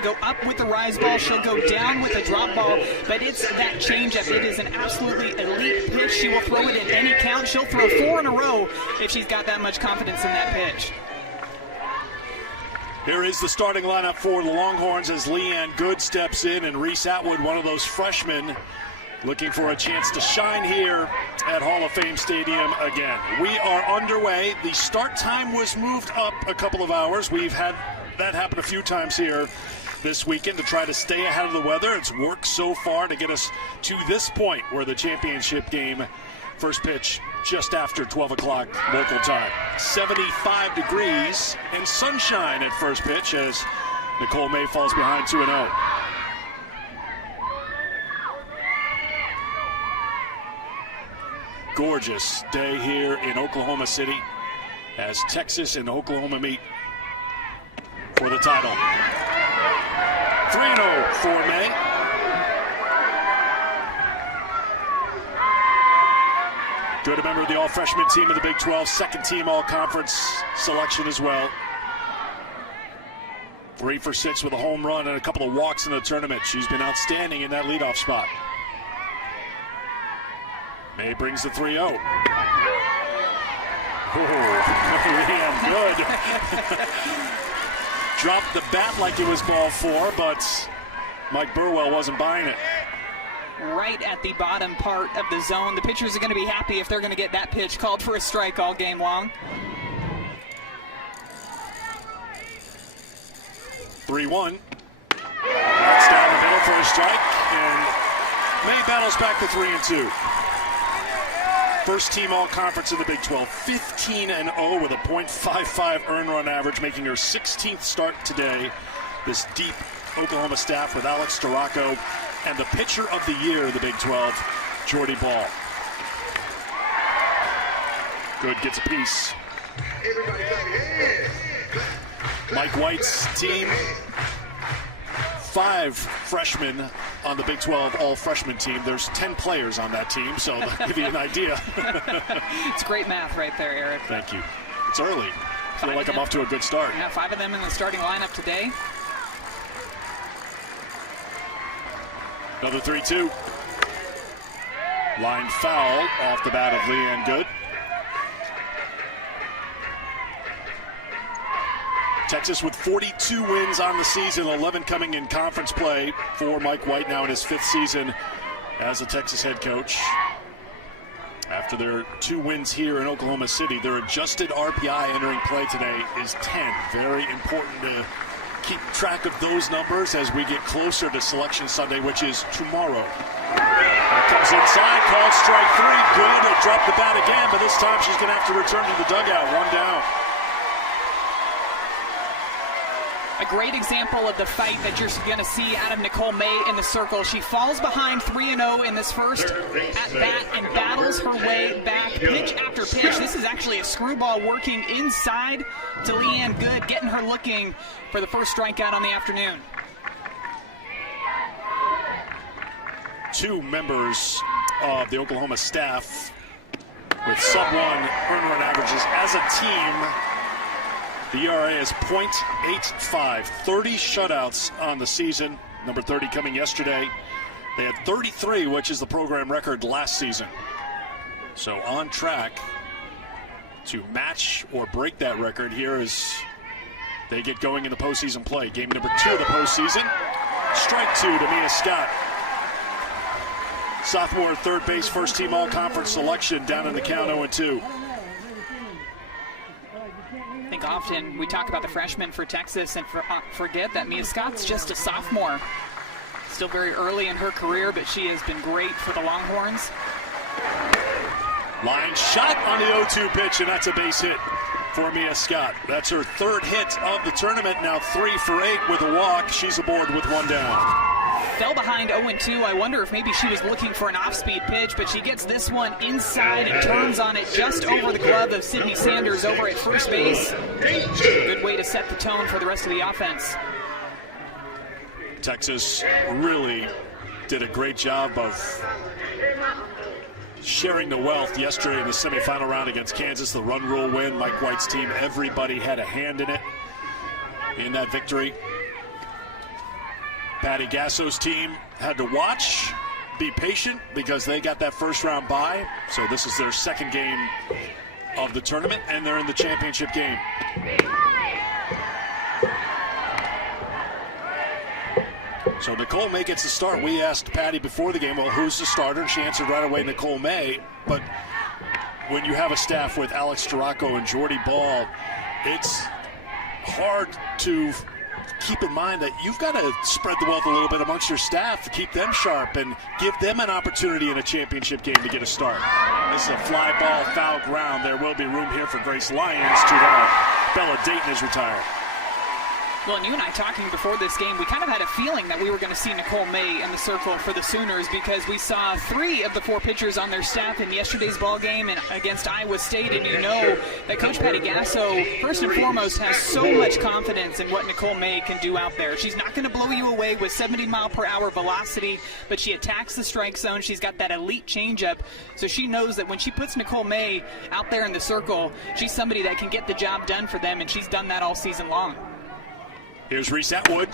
to go up with the rise ball. She'll go down with the drop ball, but it's that changeup. It is an absolutely elite pitch. She will throw it in any count. She'll throw 4 in a row if she's got that much confidence in that pitch. Here is the starting lineup for the Longhorns as Leanne Good steps in, and Reese Atwood, one of those freshmen, looking for a chance to shine here at Hall of Fame Stadium again. We are underway. The start time was moved up a couple of hours. We've had that happen a few times here this weekend to try to stay ahead of the weather. It's worked so far to get us to this point where the championship game, first pitch just after 12 o'clock local time. 75 degrees and sunshine at first pitch as Nicole May falls behind 2-0. Gorgeous day here in Oklahoma City as Texas and Oklahoma meet for the title. 3-0 for May. Good, a member of the all-freshman team of the Big 12, second team all-conference selection as well. 3 for 6 with a home run and a couple of walks in the tournament. She's been outstanding in that leadoff spot. May brings the 3-0. Leanne Good. Dropped the bat like it was ball 4, but Mike Burwell wasn't buying it. Right at the bottom part of the zone. The pitchers are going to be happy if they're going to get that pitch called for a strike all game long. 3-1. That's down the middle for a strike, and May battles back to 3-2. First team all-conference in the Big 12, 15-0 with a .55 earned run average, making her 16th start today. This deep Oklahoma staff with Alex Storako and the pitcher of the year in the Big 12, Jordy Ball. Good gets a piece. Mike White's team, 5 freshmen on the Big 12 all-freshman team. There's 10 players on that team, so that'll give you an idea. It's great math right there, Eric. Thank you. It's early. I feel like I'm off to a good start. Yeah, 5 of them in the starting lineup today. Another 3-2. Line foul off the bat of Leanne Good. Texas with 42 wins on the season, 11 coming in conference play for Mike White, now in his 5th season as a Texas head coach. After their 2 wins here in Oklahoma City, their adjusted RPI entering play today is 10. Very important to keep track of those numbers as we get closer to Selection Sunday, which is tomorrow. That comes inside, called strike 3. Good, will drop the bat again, but this time she's going to have to return to the dugout, 1 down. A great example of the fight that you're going to see out of Nicole May in the circle. She falls behind 3-0 in this first at bat and battles her way back pitch after pitch. This is actually a screwball working inside to Leanne Good, getting her looking for the first strikeout on the afternoon. 2 members of the Oklahoma staff with sub-1 earned run averages as a team. The ERA is .85, 30 shutouts on the season, number 30 coming yesterday. They had 33, which is the program record last season. So on track to match or break that record here as they get going in the postseason play. Game number 2 of the postseason. Strike 2 to Mia Scott. Sophomore third base, first team all-conference selection down in the count 0-2. I think often we talk about the freshmen for Texas and forget that Mia Scott's just a sophomore. Still very early in her career, but she has been great for the Longhorns. Line shot on the 0-2 pitch, and that's a base hit for Mia Scott. That's her 3rd hit of the tournament, now 3 for 8 with a walk. She's aboard with 1 down. Fell behind 0-2. I wonder if maybe she was looking for an off-speed pitch, but she gets this one inside and turns on it just over the glove of Sydney Sanders over at first base. Good way to set the tone for the rest of the offense. Texas really did a great job of sharing the wealth yesterday in the semifinal round against Kansas. The run rule win, Mike White's team, everybody had a hand in it, in that victory. Patty Gasso's team had to watch, be patient, because they got that first round bye. So this is their second game of the tournament, and they're in the championship game. So Nicole May gets the start. We asked Patty before the game, well, who's the starter? And she answered right away, Nicole May. But when you have a staff with Alex Storako and Jordy Ball, it's hard to keep in mind that you've got to spread the wealth a little bit amongst your staff to keep them sharp and give them an opportunity in a championship game to get a start. This is a fly ball, foul ground. There will be room here for Grace Lyons. Too bad Bella Dayton is retired. Well, and you and I talking before this game, we kind of had a feeling that we were going to see Nicole May in the circle for the Sooners because we saw 3 of the 4 pitchers on their staff in yesterday's ball game and against Iowa State, and you know that Coach Patty Gasso, first and foremost, has so much confidence in what Nicole May can do out there. She's not going to blow you away with 70-mile-per-hour velocity, but she attacks the strike zone. She's got that elite changeup, so she knows that when she puts Nicole May out there in the circle, she's somebody that can get the job done for them, and she's done that all season long. Here's Reese Atwood.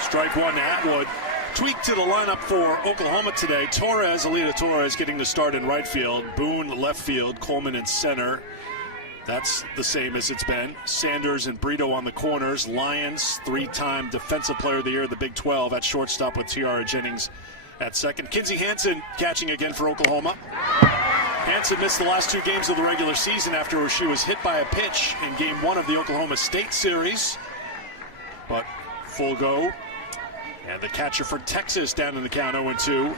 Strike one to Atwood. Tweak to the lineup for Oklahoma today. Alita Torres getting the start in right field. Boone left field. Coleman in center. That's the same as it's been. Sanders and Brito on the corners. Lyons, 3-time Defensive Player of the Year of the Big 12 at shortstop with Tiara Jennings at second. Kinsey Hansen catching again for Oklahoma. Hansen missed the last 2 games of the regular season after she was hit by a pitch in Game 1 of the Oklahoma State series. But full go. And the catcher for Texas down in the count, 0-2.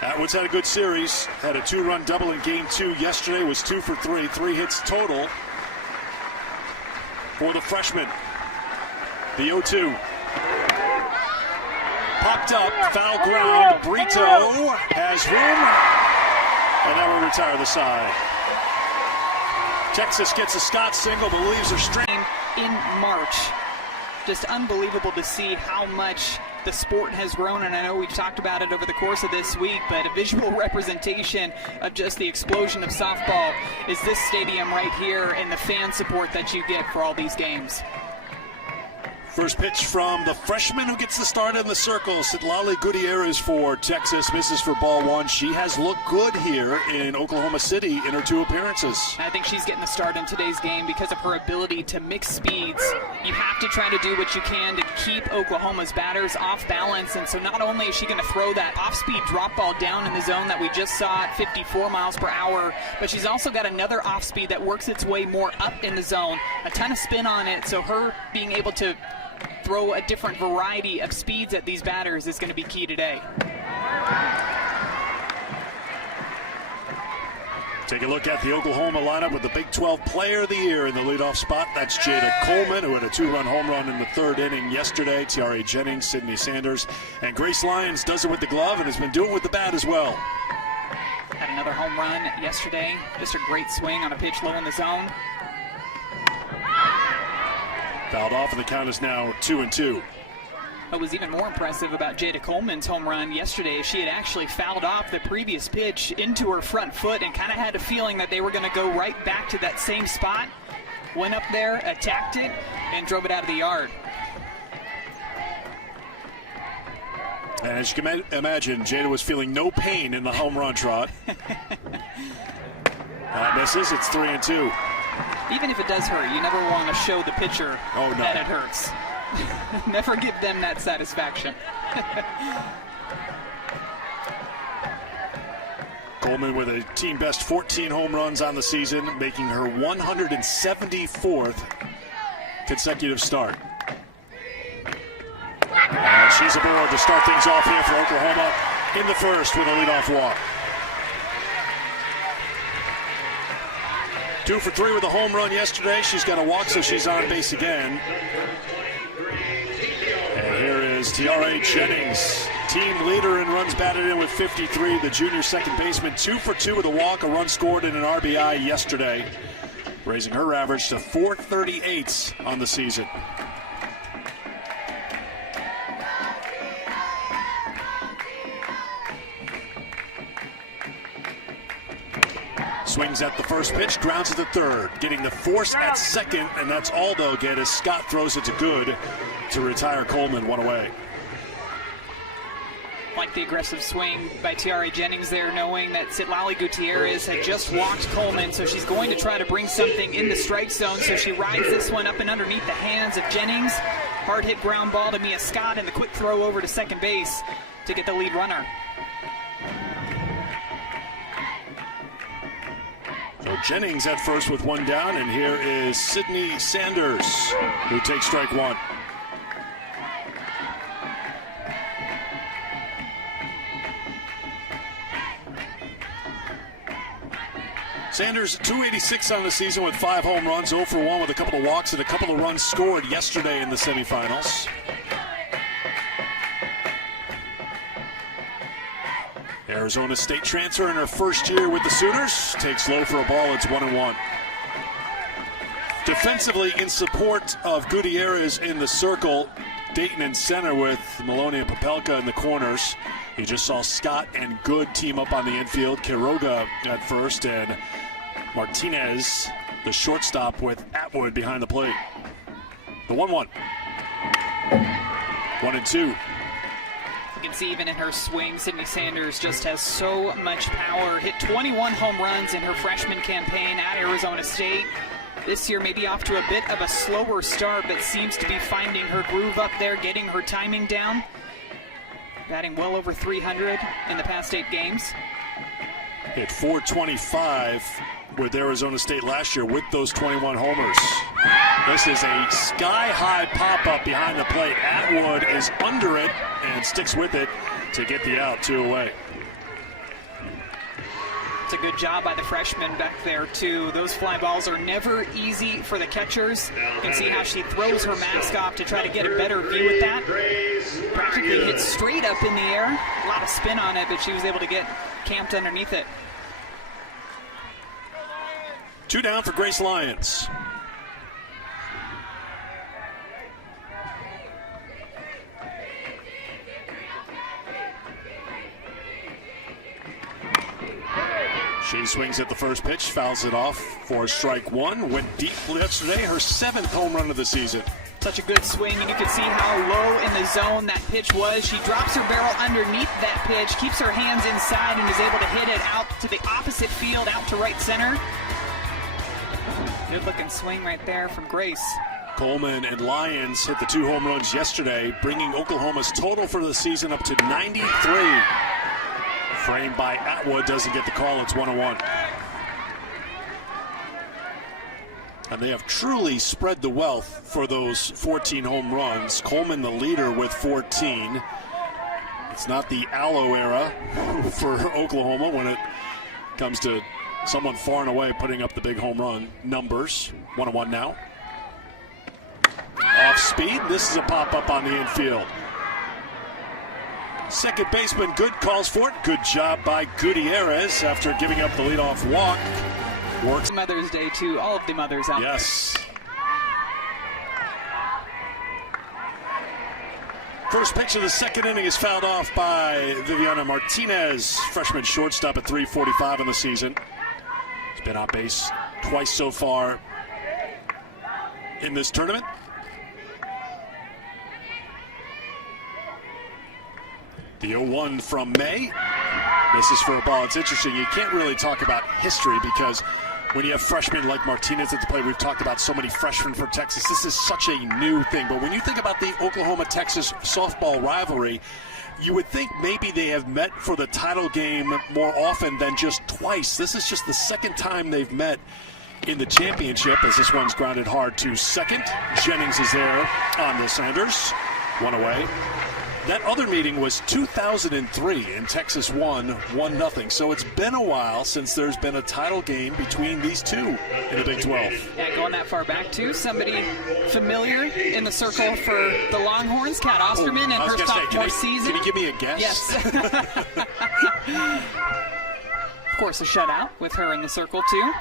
Atwood's had a good series. Had a 2-run double in Game 2 yesterday. Was 2 for 3. 3 hits total for the freshman. The 0-2. Popped up, foul ground. Brito has room. And that will retire the side. Texas gets a Scott single, but leaves her straight. In March. Just unbelievable to see how much the sport has grown, and I know we've talked about it over the course of this week, but a visual representation of just the explosion of softball is this stadium right here and the fan support that you get for all these games. First pitch from the freshman who gets the start in the circle. Citlali Gutierrez for Texas, misses for ball 1. She has looked good here in Oklahoma City in her 2 appearances. I think she's getting the start in today's game because of her ability to mix speeds. You have to try to do what you can to keep Oklahoma's batters off balance, and so not only is she going to throw that off-speed drop ball down in the zone that we just saw at 54 miles per hour, but she's also got another off-speed that works its way more up in the zone. A ton of spin on it, so her being able to throw a different variety of speeds at these batters is going to be key today. Take a look at the Oklahoma lineup with the Big 12 Player of the Year in the leadoff spot. That's Jada Coleman, who had a 2-run home run in the 3rd inning yesterday. Tiara Jennings, Sydney Sanders, and Grace Lyons does it with the glove and has been doing it with the bat as well. Had another home run yesterday. Just a great swing on a pitch low in the zone. Fouled off, and the count is now 2-2. What was even more impressive about Jada Coleman's home run yesterday, she had actually fouled off the previous pitch into her front foot and kind of had a feeling that they were going to go right back to that same spot. Went up there, attacked it, and drove it out of the yard. And as you can imagine, Jada was feeling no pain in the home run trot. That misses. It's 3-2. Even if it does hurt, you never want to show the pitcher that it hurts. Never give them that satisfaction. Coleman with a team best 14 home runs on the season, making her 174th consecutive start. And she's aboard to start things off here for Oklahoma in the first with a leadoff walk. 2 for 3 with a home run yesterday. She's got a walk, so she's on base again. And here is Tiara Jennings, team leader in runs batted in with 53. The junior second baseman, 2 for 2 with a walk, a run scored, and an RBI yesterday, raising her average to 438 on the season. Swings at the first pitch, grounds at the 3rd, getting the force at second, and that's all they'll get as Scott throws it to good. to retire Coleman, one away. Like the aggressive swing by Tiare Jennings there, knowing that Citlali Gutierrez had just walked Coleman, so she's going to try to bring something in the strike zone. So she rides this one up and underneath the hands of Jennings. Hard hit ground ball to Mia Scott, and the quick throw over to second base to get the lead runner. So Jennings at first with one down, and here is Sydney Sanders, who takes strike one. Sanders, 286 on the season with 5 home runs, 0 for 1 with a couple of walks and a couple of runs scored yesterday in the semifinals. Arizona State transfer in her first year with the Sooners. Takes low for a ball, it's 1-1. Defensively, in support of Gutierrez in the circle, Dayton in center with Maloney and Popelka in the corners. You just saw Scott and Good team up on the infield. Quiroga at first, and Martinez, the shortstop, with Atwood behind the plate. The 1-1. 1-2. You can see even in her swing, Sydney Sanders just has so much power. Hit 21 home runs in her freshman campaign at Arizona State. This year maybe off to a bit of a slower start, but seems to be finding her groove up there, getting her timing down. Batting well over 300 in the past 8 games. Hit .425 with Arizona State last year with those 21 homers. This is a sky-high pop-up behind the plate. Atwood is under it and sticks with it to get the out, 2 away. It's a good job by the freshman back there, too. Those fly balls are never easy for the catchers. You can see how she throws her mask off to try to get a better view with that. Practically hit straight up in the air. A lot of spin on it, but she was able to get camped underneath it. 2 down for Grace Lyons. She swings at the first pitch, fouls it off for strike one. Went deep yesterday, her 7th home run of the season. Such a good swing, and you can see how low in the zone that pitch was. She drops her barrel underneath that pitch, keeps her hands inside, and is able to hit it out to the opposite field, out to right center. Good looking swing right there from Grace. Coleman and Lyons hit the 2 home runs yesterday, bringing Oklahoma's total for the season up to 93. Framed by Atwood, doesn't get the call, it's 1-1. And they have truly spread the wealth for those 14 home runs. Coleman the leader with 14. It's not the Allo era for Oklahoma when it comes to someone far and away putting up the big home run numbers. 1-1 now. Off speed, this is a pop-up on the infield. Second baseman Good calls for it. Good job by Gutierrez after giving up the leadoff walk. Works. Mother's Day too, all of the mothers out there. Yes. First pitch of the second inning is fouled off by Viviana Martinez, freshman shortstop at 345 in the season. He's been on base twice so far in this tournament. The 0-1 from May. This is for a ball. It's interesting. You can't really talk about history because when you have freshmen like Martinez at the plate, we've talked about so many freshmen for Texas. This is such a new thing. But when you think about the Oklahoma-Texas softball rivalry, you would think maybe they have met for the title game more often than just twice. This is just the second time they've met in the championship, as this one's grounded hard to second. Jennings is there on the Sanders. 1 away. That other meeting was 2003, and Texas won 1-0. So it's been a while since there's been a title game between these two in the Big 12. Yeah, going that far back, too. Somebody familiar in the circle for the Longhorns, Kat Osterman, in her sophomore season. Can you give me a guess? Yes. Of course, a shutout with her in the circle, too.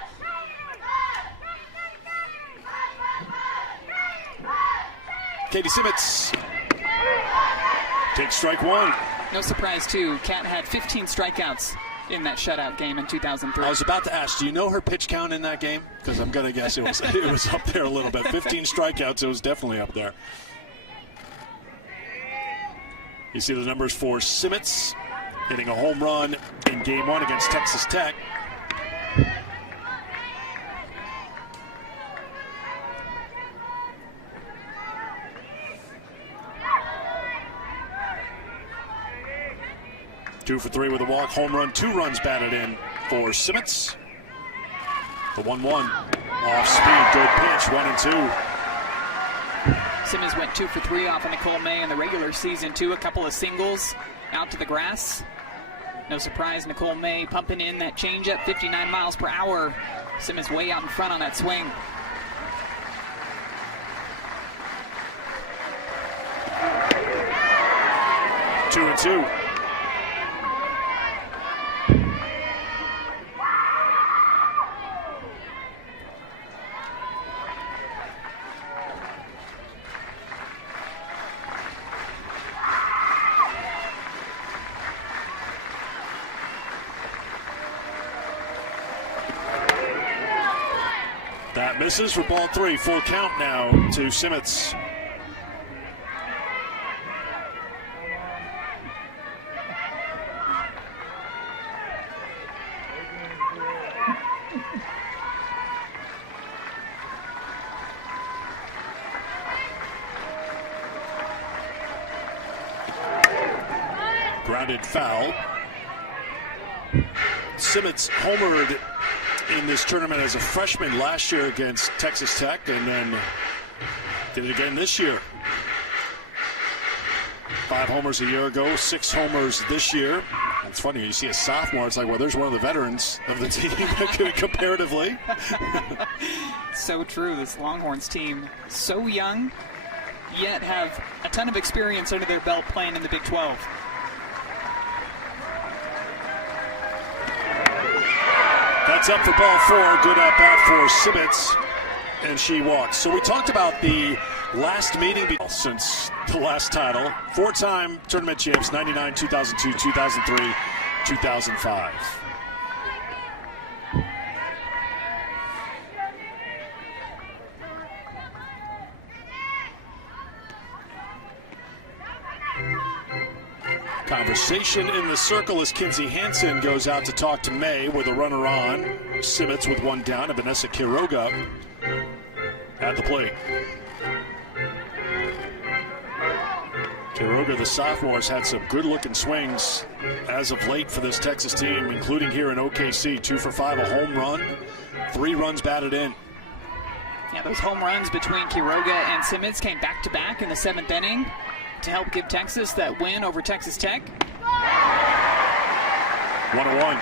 Katie Simmons takes strike one. No surprise, too. Kat had 15 strikeouts in that shutout game in 2003. I was about to ask, do you know her pitch count in that game? Because I'm going to guess it was up there a little bit. 15 strikeouts, it was definitely up there. You see the numbers for Simmons hitting a home run in Game 1 against Texas Tech. Two for three with a walk, home run, 2 runs batted in for Simmons. The 1-1 off speed, good pitch, 1-2. Simmons went 2 for 3 off of Nicole May in the regular season too. A couple of singles out to the grass. No surprise, Nicole May pumping in that changeup, 59 miles per hour. Simmons way out in front on that swing. Two and two. That misses for ball 3. Full count now to Simmons. Grounded foul. Simmons homered in this tournament as a freshman last year against Texas Tech, and then did it again this year. 5 homers a year ago, 6 homers this year. It's funny, you see a sophomore, it's like, well, there's one of the veterans of the team comparatively. So true, this Longhorns team, so young, yet have a ton of experience under their belt playing in the Big 12. That's up for ball 4. Good at bat for Simmons, and she walks. So we talked about the last meeting since the last title. 4-time tournament champs, 99, 2002, 2003, 2005. Conversation in the circle as Kinsey Hansen goes out to talk to May with a runner on. Simmons with 1 down, and Vanessa Quiroga at the plate. Quiroga, the sophomore, has had some good-looking swings as of late for this Texas team, including here in OKC. 2 for 5, a home run, 3 runs batted in. Yeah, those home runs between Quiroga and Simmons came back-to-back in the 7th inning to help give Texas that win over Texas Tech. 1-1.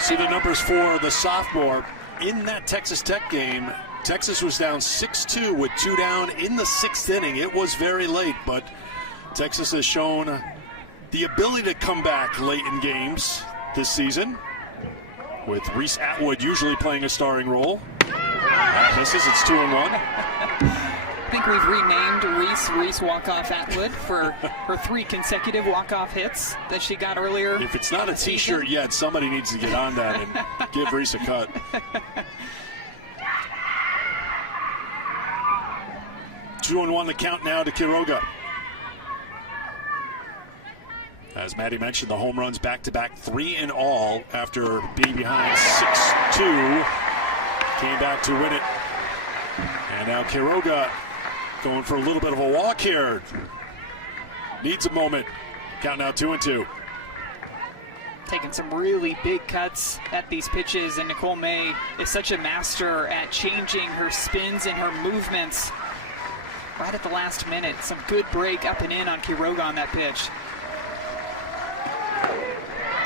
See the numbers for the sophomore. In that Texas Tech game, Texas was down 6-2 with 2 down in the 6th inning. It was very late, but Texas has shown the ability to come back late in games this season, with Reese Atwood usually playing a starring role. That misses, it's 2-1. I think we've renamed Reese Walk-Off Atwood for her 3 consecutive walk-off hits that she got earlier. If it's not a t-shirt yet, somebody needs to get on that and give Reese a cut. Two and 1 the count now to Quiroga. As Maddie mentioned, the home runs back-to-back, 3 in all after being behind 6-2. Came back to win it. And now Quiroga going for a little bit of a walk here. Needs a moment. Count now 2-2. Taking some really big cuts at these pitches, and Nicole May is such a master at changing her spins and her movements. Right at the last minute, some good break up and in on Quiroga on that pitch.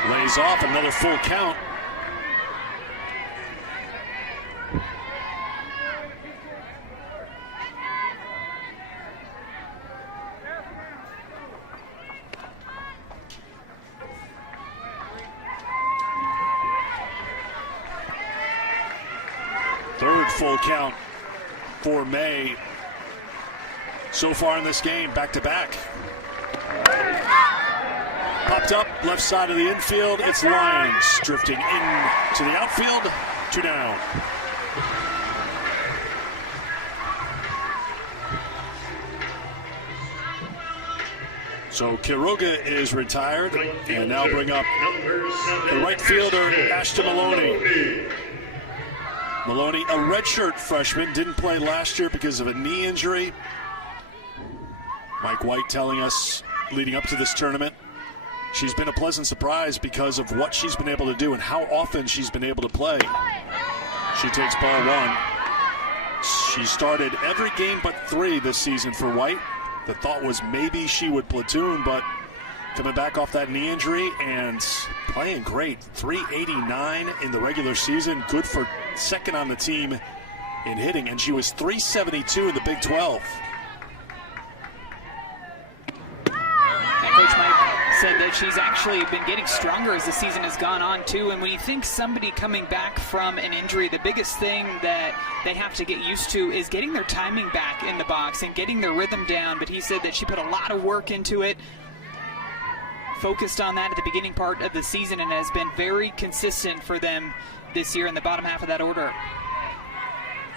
Lays off, another full count. Third full count for May so far in this game, back-to-back. Popped up, left side of the infield. It's Lyons drifting in to the outfield. 2 down. So Quiroga is retired, and now bring up the right fielder, Ashton Maloney. Maloney, a redshirt freshman, didn't play last year because of a knee injury. Mike White telling us leading up to this tournament, she's been a pleasant surprise because of what she's been able to do and how often she's been able to play. She takes ball one. She started every game but 3 this season for White. The thought was maybe she would platoon, but coming back off that knee injury and playing great. 389 in the regular season, good for second on the team in hitting, and she was 372 in the Big 12. Coach Mike said that she's actually been getting stronger as the season has gone on too, and when you think somebody coming back from an injury, the biggest thing that they have to get used to is getting their timing back in the box and getting their rhythm down. But he said that she put a lot of work into it, focused on that at the beginning part of the season, and has been very consistent for them this year in the bottom half of that order.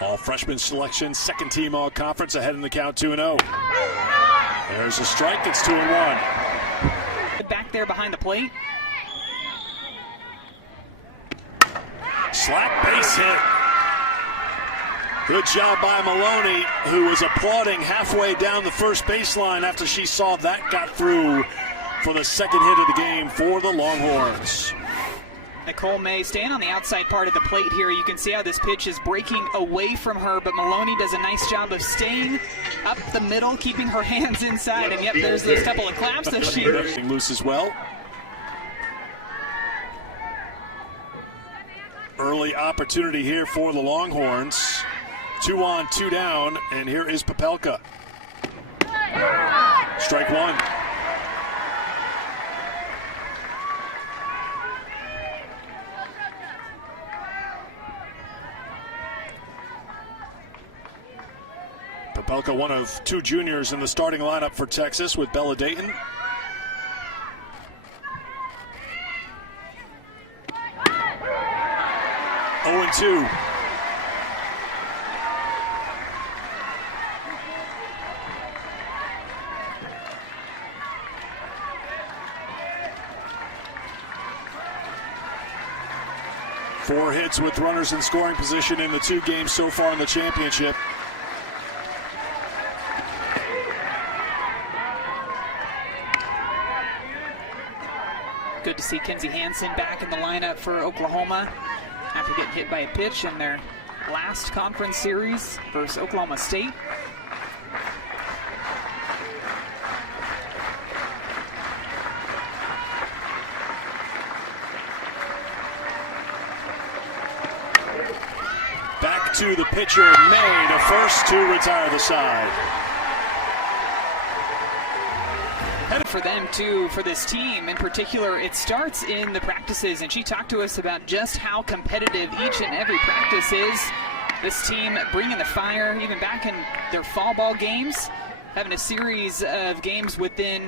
All freshman selection, second team all conference, ahead in the count 2-0. There's a strike, it's 2-1. Back there behind the plate. Slack base hit. Good job by Maloney, who was applauding halfway down the first baseline after she saw that got through for the second hit of the game for the Longhorns. Nicole May staying on the outside part of the plate here. You can see how this pitch is breaking away from her, but Maloney does a nice job of staying up the middle, keeping her hands inside, and yep, there's those couple of claps that she... Loose as well. Early opportunity here for the Longhorns. 2 on, 2 down, and here is Popelka. Strike one. Popelka, one of 2 juniors in the starting lineup for Texas with Bella Dayton. Oh, and 2. Four hits with runners in scoring position in the 2 games so far in the championship. Good to see Kenzie Hansen back in the lineup for Oklahoma after getting hit by a pitch in their last conference series versus Oklahoma State. Back to the pitcher, May, the first to retire the side. For them too, for this team in particular, it starts in the practices, and she talked to us about just how competitive each and every practice is. This team bringing the fire even back in their fall ball games, having a series of games within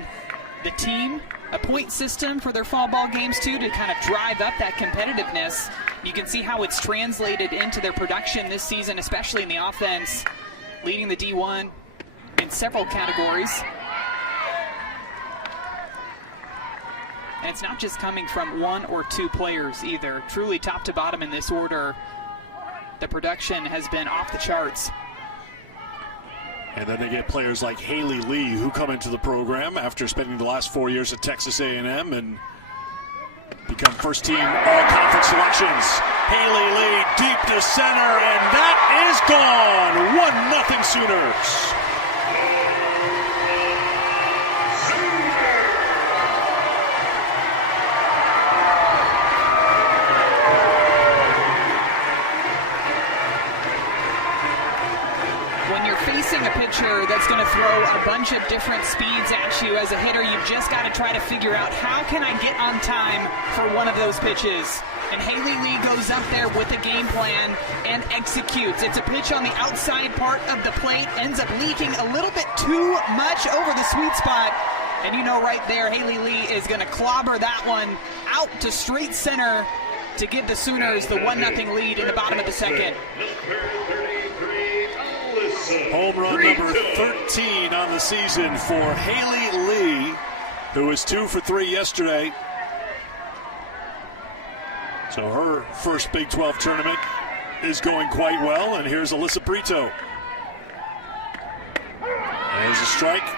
the team, a point system for their fall ball games too to kind of drive up that competitiveness. You can see how it's translated into their production this season, especially in the offense, leading the D1 in several categories. And it's not just coming from 1 or 2 players either. Truly top to bottom in this order, the production has been off the charts. And then they get players like Haley Lee, who come into the program after spending the last 4 years at Texas A&M and become first-team all-conference selections. Haley Lee deep to center, and that is gone. 1-0 Sooners. Facing a pitcher that's going to throw a bunch of different speeds at you as a hitter, you've just got to try to figure out how can I get on time for one of those pitches. And Haley Lee goes up there with a game plan and executes. It's a pitch on the outside part of the plate, ends up leaking a little bit too much over the sweet spot. And you know right there, Haley Lee is going to clobber that one out to straight center to give the Sooners the 1-0 lead in the bottom of the second. Home run number 13 on the season for Haley Lee. who was 2 for 3 yesterday. So her first Big 12 tournament is going quite well. And here's Alyssa Brito. There's a strike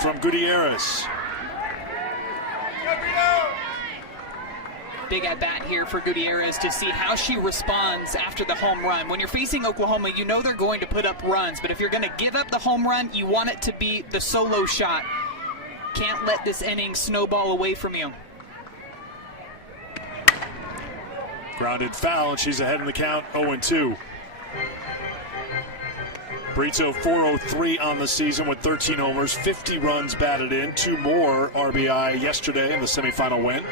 from Gutierrez. Big at bat here for Gutierrez to see how she responds after the home run. When you're facing Oklahoma, you know they're going to put up runs, but if you're going to give up the home run, you want it to be the solo shot. Can't let this inning snowball away from you. Grounded foul, and she's ahead in the count, 0-2. Brito 403 on the season with 13 homers, 50 runs batted in, 2 more RBI yesterday in the semifinal win.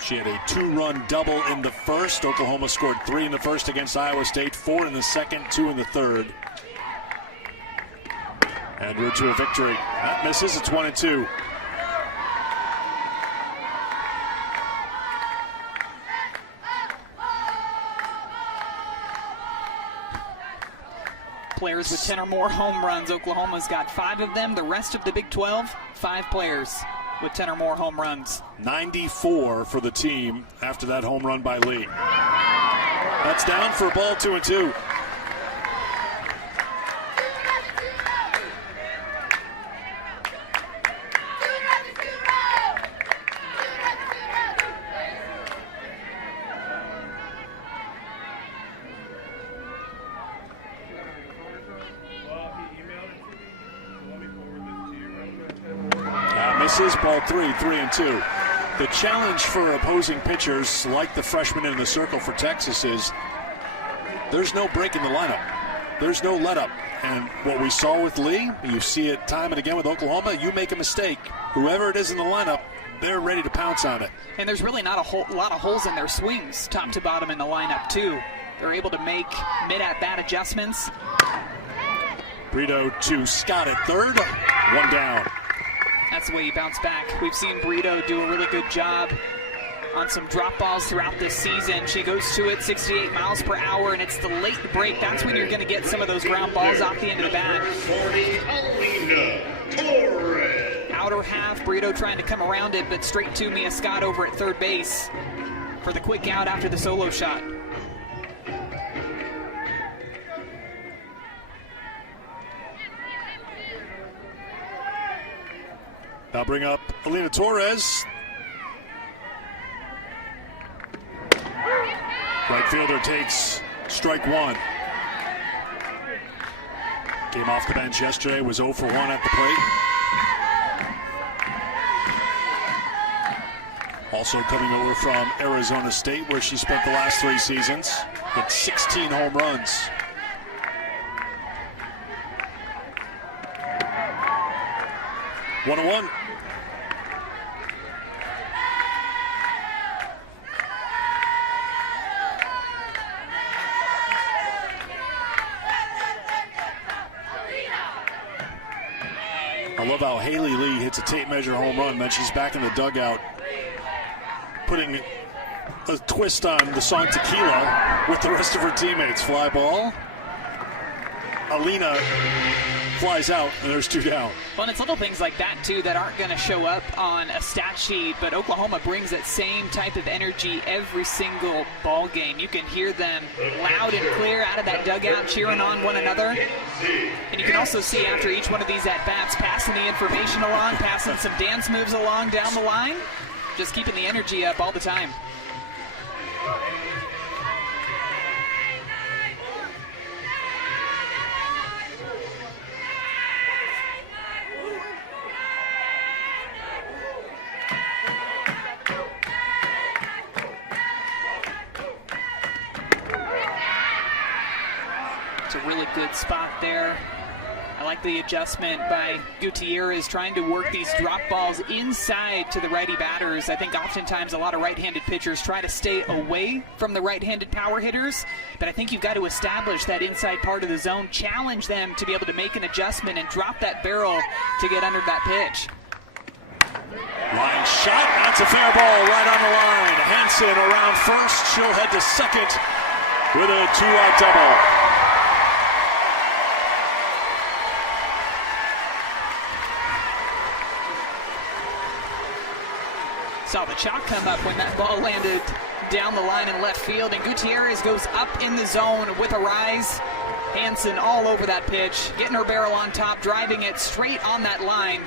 She had a 2-run double in the first. Oklahoma scored 3 in the first against Iowa State, 4 in the second, 2 in the third. And route to a victory. That misses, it's 1-2. Players with 10 or more home runs. Oklahoma's got 5 of them. The rest of the Big 12, 5 players with 10 or more home runs. 94 for the team after that home run by Lee. That's down for a ball, 2-2. Misses, ball 3-2. The challenge for opposing pitchers like the freshman in the circle for Texas is there's no break in the lineup. There's no let up. And what we saw with Lee, you see it time and again with Oklahoma, you make a mistake, whoever it is in the lineup, they're ready to pounce on it. And there's really not a lot of holes in their swings, top to bottom in the lineup too. They're able to make mid-at-bat adjustments. Brito to Scott at third, 1 down. That's the way you bounce back. We've seen Brito do a really good job on some drop balls throughout this season. She goes to it 68 miles per hour, and it's the late break. That's when you're going to get some of those ground balls off the end of the bat. Outer half, Brito trying to come around it, but straight to Mia Scott over at third base for the quick out after the solo shot. Now bring up Alina Torres. Right fielder takes strike 1. Came off the bench yesterday, was 0 for 1 at the plate. Also coming over from Arizona State, where she spent the last 3 seasons. Hit 16 home runs. One. I love how Haley Lee hits a tape measure home run, then she's back in the dugout putting a twist on the song Tequila with the rest of her teammates. Fly ball. Alina flies out, and there's 2 down. Well, and it's little things like that, too, that aren't going to show up on a stat sheet, but Oklahoma brings that same type of energy every single ball game. You can hear them loud and clear out of that dugout cheering on one another. And you can also see after each one of these at-bats, passing the information along, passing some dance moves along down the line, just keeping the energy up all the time. It's a really good spot there. I like the adjustment by Gutierrez trying to work these drop balls inside to the righty batters. I think oftentimes a lot of right-handed pitchers try to stay away from the right-handed power hitters, but I think you've got to establish that inside part of the zone, challenge them to be able to make an adjustment and drop that barrel to get under that pitch. Line shot, that's a fair ball right on the line. Hansen around first, she'll head to second. with a 2-out double. Saw the chalk come up when that ball landed down the line in left field, and Gutierrez goes up in the zone with a rise. Hansen all over that pitch, getting her barrel on top, driving it straight on that line.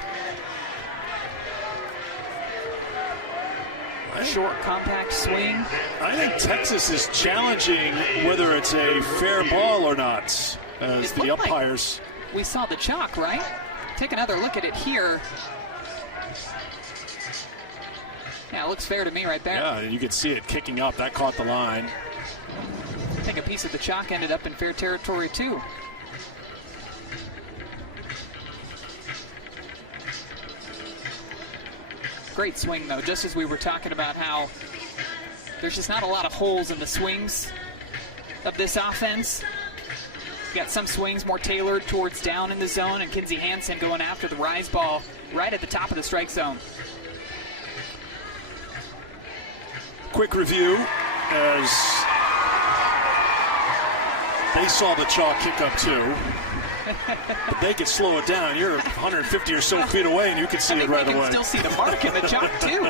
A short, compact swing. I think Texas is challenging whether it's a fair ball or not, as the umpires. Like we saw the chalk, right? Take another look at it here. Yeah, it looks fair to me right there. Yeah, you could see it kicking up. That caught the line. I think a piece of the chalk ended up in fair territory, too. Great swing, though, just as we were talking about how there's just not a lot of holes in the swings of this offense. You got some swings more tailored towards down in the zone, and Kinsey Hansen going after the rise ball right at the top of the strike zone. Quick review as they saw the chalk kick up too. But they could slow it down. You're 150 or so feet away and you can see it right away. I can still see the mark in the chalk too.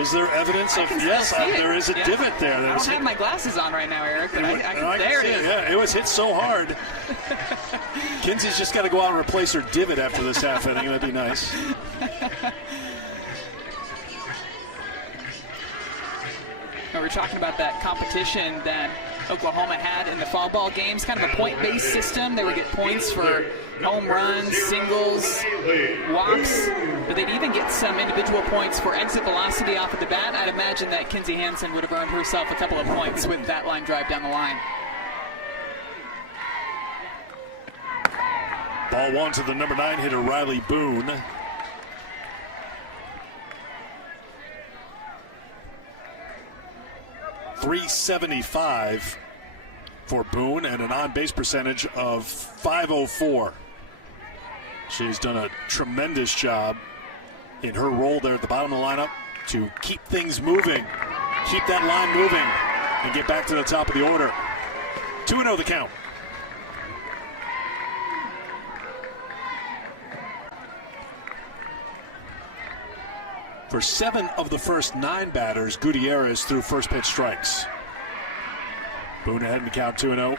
Is there evidence of, yes, there is a divot there. I don't have my glasses on right now, Eric, but there it is. Yeah, it was hit so hard. Kinsey's just got to go out and replace her divot after this half inning. That'd be nice. We were talking about that competition that Oklahoma had in the fall ball games, kind of a point-based system. They would get points for home runs, singles, walks, but they'd even get some individual points for exit velocity off of the bat. I'd imagine that Kinsey Hansen would have earned herself a couple of points with that line drive down the line. Ball one to the number 9 hitter, Riley Boone. .375 for Boone and an on-base percentage of .504. She's done a tremendous job in her role there at the bottom of the lineup to keep things moving, keep that line moving, and get back to the top of the order. 2-0 the count. For 7 of the first 9 batters, Gutierrez threw first pitch strikes. Boone ahead in the count, 2-0.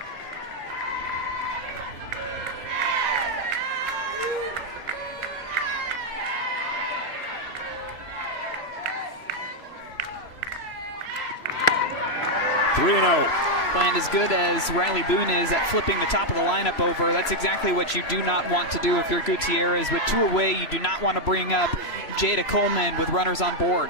And as good as Riley Boone is at flipping the top of the lineup over, that's exactly what you do not want to do if you're Gutierrez. With 2 away, you do not want to bring up Jada Coleman with runners on board.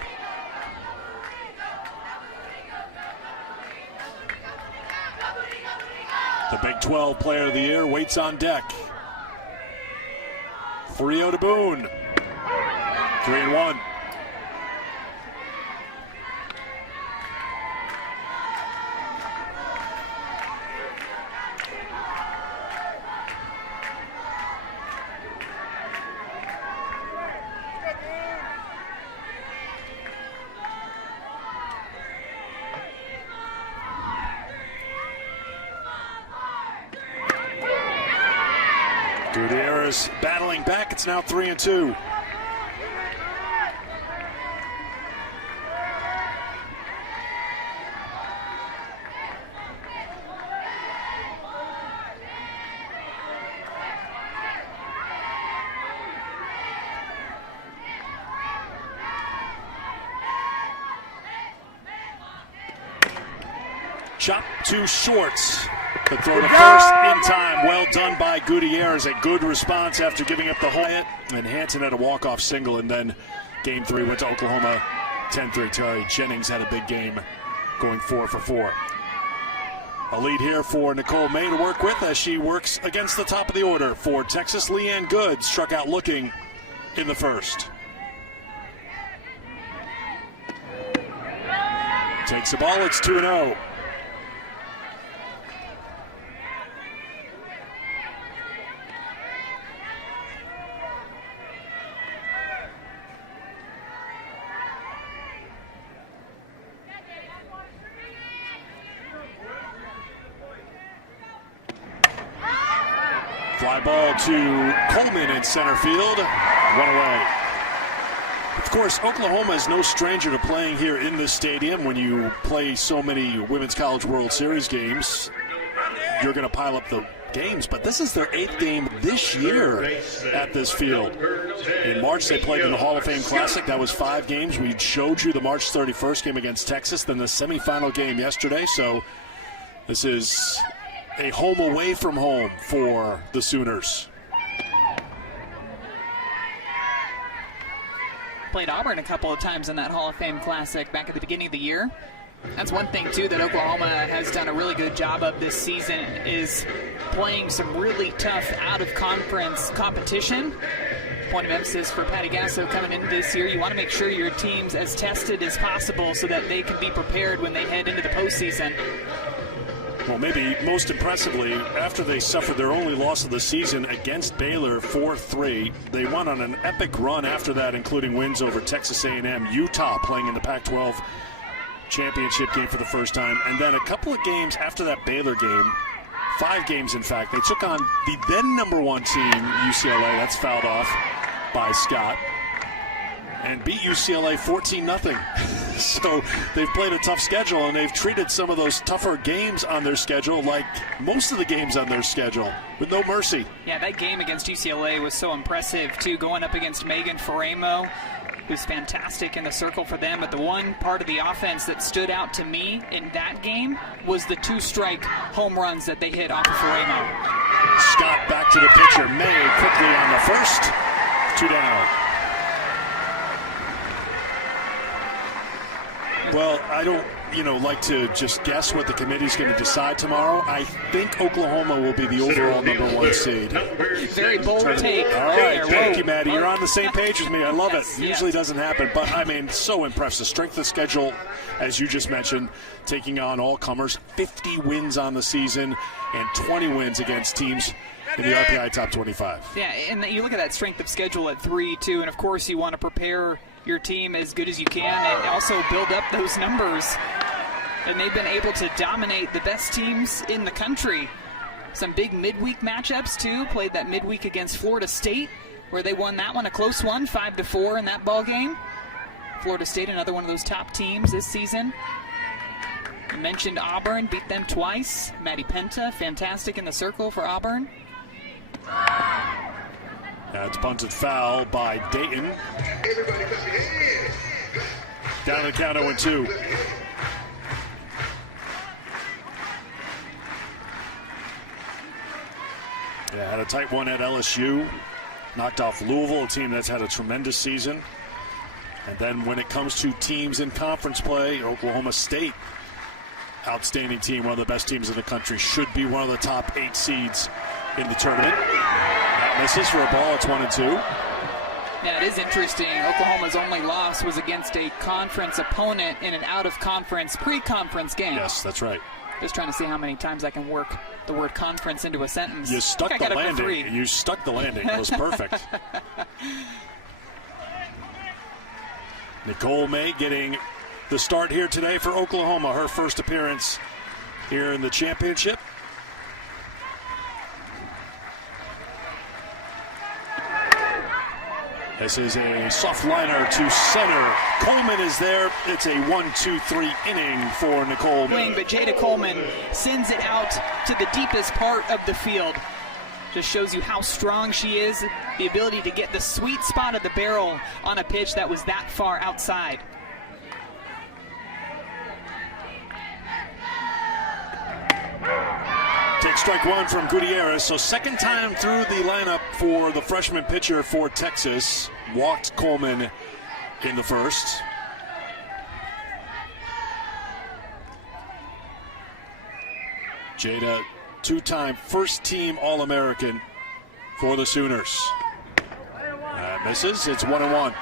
The Big 12 Player of the Year waits on deck. 3-0 to Boone. 3-1. Gutierrez battling back. It's now 3-2. Chop to shorts. The throw to first in time. Well done by Gutierrez. A good response after giving up the whole hit. And Hansen had a walk-off single, and then game 3 went to Oklahoma 10-3. Terry Jennings had a big game going 4 for 4. A lead here for Nicole May to work with as she works against the top of the order for Texas. Leanne Good struck out looking in the first. Takes the ball. It's 2-0. Fly ball to Coleman in center field. One away. Of course, Oklahoma is no stranger to playing here in this stadium. When you play so many Women's College World Series games, you're going to pile up the games, but this is their 8th game this year at this field. In March, they played in the Hall of Fame Classic. That was 5 games. We showed you the March 31st game against Texas, then the semifinal game yesterday. So this is a home away from home for the Sooners. Played Auburn a couple of times in that Hall of Fame Classic back at the beginning of the year. That's one thing, too, that Oklahoma has done a really good job of this season is playing some really tough out-of-conference competition. Point of emphasis for Patty Gasso coming into this year. You want to make sure your team's as tested as possible so that they can be prepared when they head into the postseason. Well, maybe most impressively, after they suffered their only loss of the season against Baylor 4-3, they went on an epic run after that, including wins over Texas A&M, Utah playing in the Pac-12 championship game for the first time, and then a couple of games after that Baylor game, 5 games in fact, they took on the then #1 team, UCLA, that's fouled off by Scott, and beat UCLA 14-0. So they've played a tough schedule, and they've treated some of those tougher games on their schedule like most of the games on their schedule, with no mercy. Yeah, that game against UCLA was so impressive, too, going up against Megan Faramo, who's fantastic in the circle for them. But the one part of the offense that stood out to me in that game was the 2-strike home runs that they hit off of Faramo. Scott back to the pitcher. May quickly on the first. 2 down. Well, I don't, like to just guess what the committee's going to decide tomorrow. I think Oklahoma will be the overall #1 seed. Very bold take. All right, thank you, Maddie. You're on the same page with me. I love it. Usually doesn't happen, but I mean, so impressive. Strength of schedule, as you just mentioned, taking on all comers. 50 wins on the season and 20 wins against teams in the RPI Top 25. Yeah, and you look at that strength of schedule at 3-2, and of course you want to prepare your team as good as you can and also build up those numbers. And they've been able to dominate the best teams in the country. Some big midweek matchups, too. Played that midweek against Florida State, where they won that one, a close one, 5-4 in that ball game. Florida State, another one of those top teams this season. You mentioned Auburn, beat them twice. Maddie Penta, fantastic in the circle for Auburn. That's bunted foul by Dayton. Down the count 0-2. Yeah, had a tight one at LSU. Knocked off Louisville, a team that's had a tremendous season. And then when it comes to teams in conference play, Oklahoma State, outstanding team, one of the best teams in the country, should be one of the top 8 seeds in the tournament. That misses for a ball. It's 1-2. Yeah, it is interesting. Oklahoma's only loss was against a conference opponent in an out-of-conference, pre-conference game. Yes, that's right. Just trying to see how many times I can work the word conference into a sentence. You stuck the landing. You stuck the landing. It was perfect. Nicole May getting the start here today for Oklahoma. Her first appearance here in the championship. This is a soft liner to center. Coleman is there. It's a 1-2-3 inning for Nicole May. But Jada Coleman sends it out to the deepest part of the field. Just shows you how strong she is. The ability to get the sweet spot of the barrel on a pitch that was that far outside. Take strike one from Gutierrez. So second time through the lineup for the freshman pitcher for Texas. Walked Coleman in the first. Jada, two-time first-team All-American for the Sooners. Misses. It's 1-1.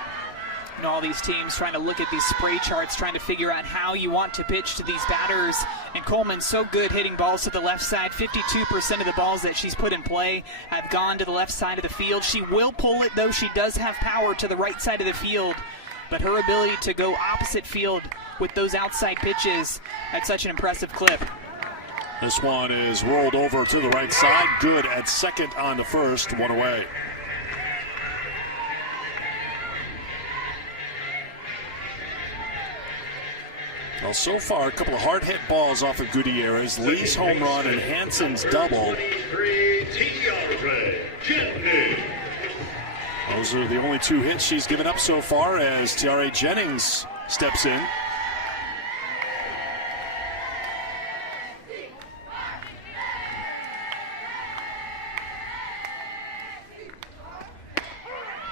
And all these teams trying to look at these spray charts, trying to figure out how you want to pitch to these batters. And Coleman's so good hitting balls to the left side. 52% of the balls that she's put in play have gone to the left side of the field. She will pull it, though. She does have power to the right side of the field. But her ability to go opposite field with those outside pitches at such an impressive clip. This one is rolled over to the right side. Good at second on the first, one away. Well, so far, a couple of hard-hit balls off of Gutierrez, Lee's home run, and Hansen's double. Those are the only 2 hits she's given up so far as Tiare Jennings steps in.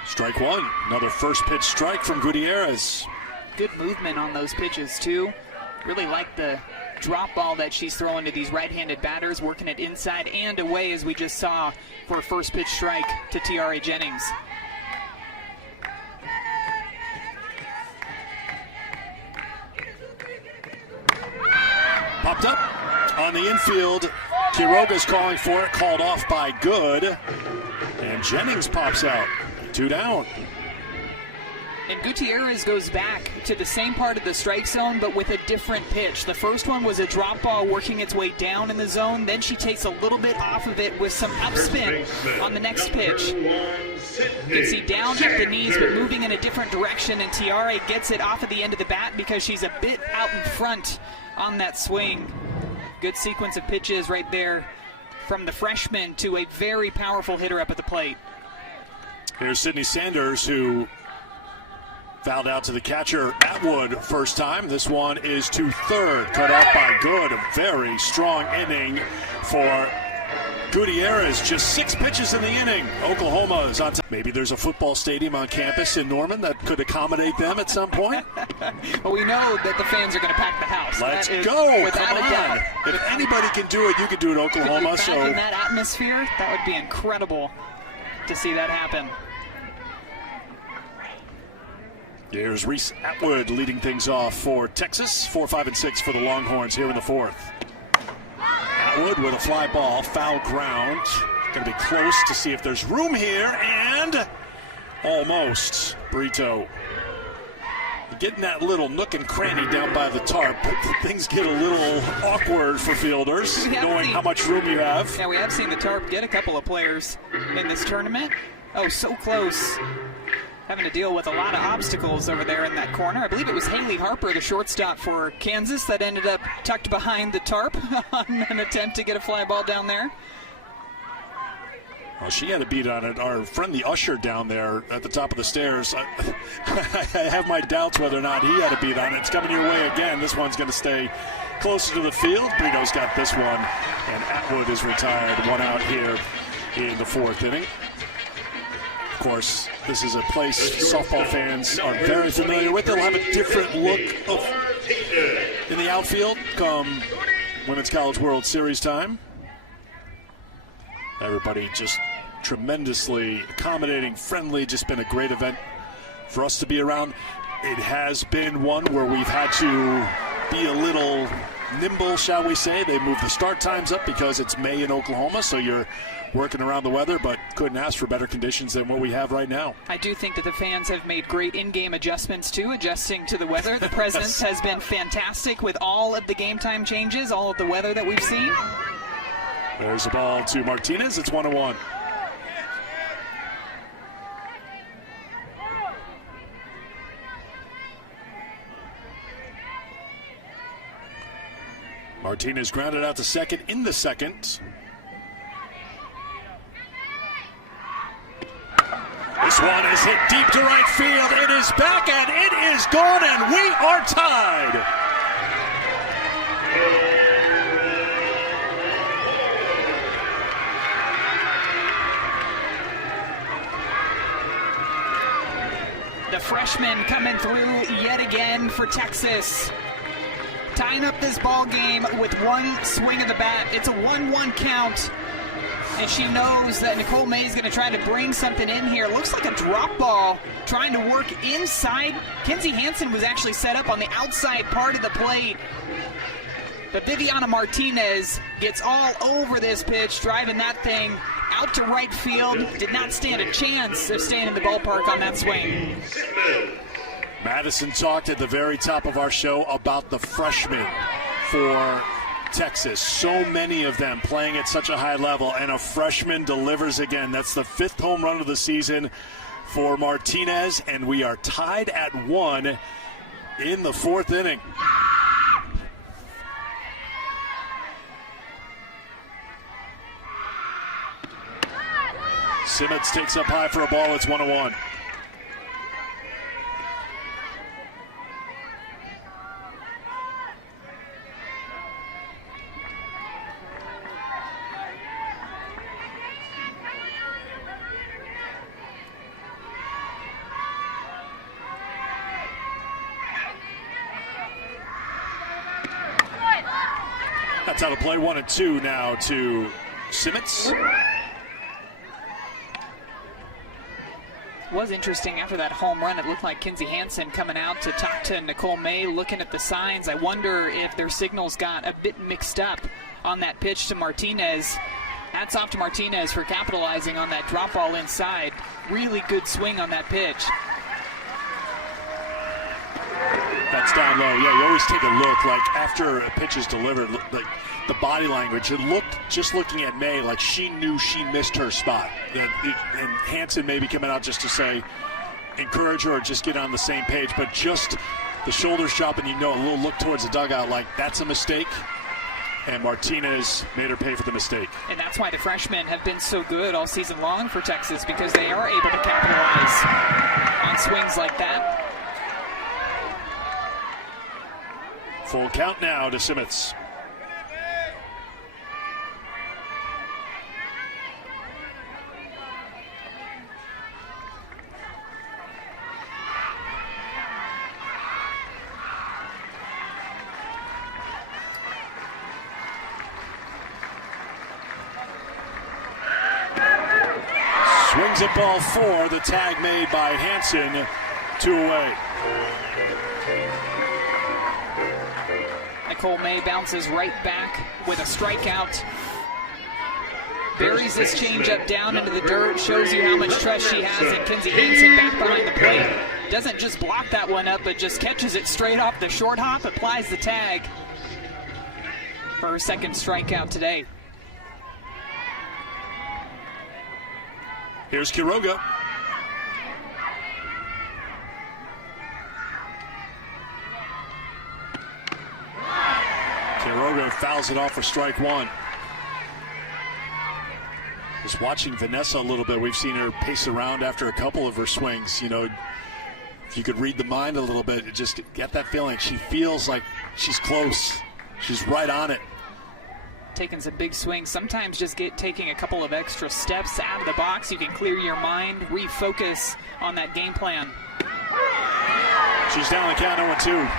Strike one. Another first pitch strike from Gutierrez. Good movement on those pitches, too. Really like the drop ball that she's throwing to these right-handed batters, working it inside and away, as we just saw for a first pitch strike to Tiare Jennings. Popped up on the infield. Quiroga's calling for it, called off by Good. And Jennings pops out. 2 down. And Gutierrez goes back to the same part of the strike zone, but with a different pitch. The first one was a drop ball working its way down in the zone. Then she takes a little bit off of it with some upspin on the next pitch. You can see down at the knees, but moving in a different direction. And Tiare gets it off of the end of the bat because she's a bit out in front on that swing. Good sequence of pitches right there from the freshman to a very powerful hitter up at the plate. Here's Sydney Sanders, who fouled out to the catcher Atwood first time. This one is to third, cut out by Good. A very strong inning for Gutierrez. Just 6 pitches in the inning. Oklahoma is on top. Maybe there's a football stadium on campus in Norman that could accommodate them at some point. Well, we know that the fans are going to pack the house. Let's go. Without a doubt. If anybody can do it, you can do it, Oklahoma. Could you imagine that atmosphere? That would be incredible to see that happen. Here's Reese Atwood leading things off for Texas. 4, 5, and 6 for the Longhorns here in the 4th. Atwood with a fly ball, foul ground. Going to be close to see if there's room here, and almost. Brito getting that little nook and cranny down by the tarp. Things get a little awkward for fielders, knowing how much room you have. Yeah, we have seen the tarp get a couple of players in this tournament. Oh, so close. Having to deal with a lot of obstacles over there in that corner. I believe it was Haley Harper, the shortstop for Kansas, that ended up tucked behind the tarp on an attempt to get a fly ball down there. Well, she had a beat on it. Our friend the usher down there at the top of the stairs, I have my doubts whether or not he had a beat on it. It's coming your way again. This one's going to stay closer to the field. Brito's got this one, and Atwood is retired. 1 out here in the 4th inning. Of course, this is a place softball fans are very familiar with. They'll have a different look in the outfield come Women's College World Series time. Everybody just tremendously accommodating, friendly, just been a great event for us to be around. It has been one where we've had to be a little nimble, shall we say. They moved the start times up because it's May in Oklahoma, so you're working around the weather, but couldn't ask for better conditions than what we have right now. I do think that the fans have made great in-game adjustments too, adjusting to the weather. The presence has been fantastic with all of the game time changes, all of the weather that we've seen. There's the ball to Martinez. It's 1-1. Martinez grounded out to second in the 2nd. This one is hit deep to right field. It is back and it is gone, and we are tied. The freshman coming through yet again for Texas. Tying up this ball game with one swing of the bat. It's a 1-1 count. And she knows that Nicole May is going to try to bring something in here. Looks like a drop ball trying to work inside. Kenzie Hansen was actually set up on the outside part of the plate. But Viviana Martinez gets all over this pitch, driving that thing out to right field. Did not stand a chance of staying in the ballpark on that swing. Madison talked at the very top of our show about the freshman for Texas, so many of them playing at such a high level, and a freshman delivers again. That's the 5th home run of the season for Martinez, and we are tied at 1 in the 4th inning. Simmons takes up high for a ball. It's 1-1. That's how to play. 1-2 now to Simmons. Was interesting after that home run. It looked like Kinsey Hansen coming out to talk to Nicole May, looking at the signs. I wonder if their signals got a bit mixed up on that pitch to Martinez. Hats off to Martinez for capitalizing on that drop ball inside. Really good swing on that pitch. That's down low. Yeah, you always take a look, like after a pitch is delivered, like the body language. It looked, just looking at May, like she knew she missed her spot. And Hansen maybe coming out just to say, encourage her or just get on the same page. But just the shoulders dropping, a little look towards the dugout, like that's a mistake. And Martinez made her pay for the mistake. And that's why the freshmen have been so good all season long for Texas, because they are able to capitalize on swings like that. Full count now to Simmons. Swings at ball 4. The tag made by Hansen. 2 away. Nicole May bounces right back with a strikeout. Buries this changeup down into the dirt. Shows you how much trust she has in Kinsey Hansen back behind the plate. Doesn't just block that one up, but just catches it straight off the short hop, applies the tag for her 2nd strikeout today. Here's Quiroga. Quiroga fouls it off for strike 1. Just watching Vanessa a little bit, we've seen her pace around after a couple of her swings. If you could read the mind a little bit, just get that feeling. She feels like she's close. She's right on it. Taking some big swings, sometimes just taking a couple of extra steps out of the box. You can clear your mind, refocus on that game plan. She's down the count 0-2.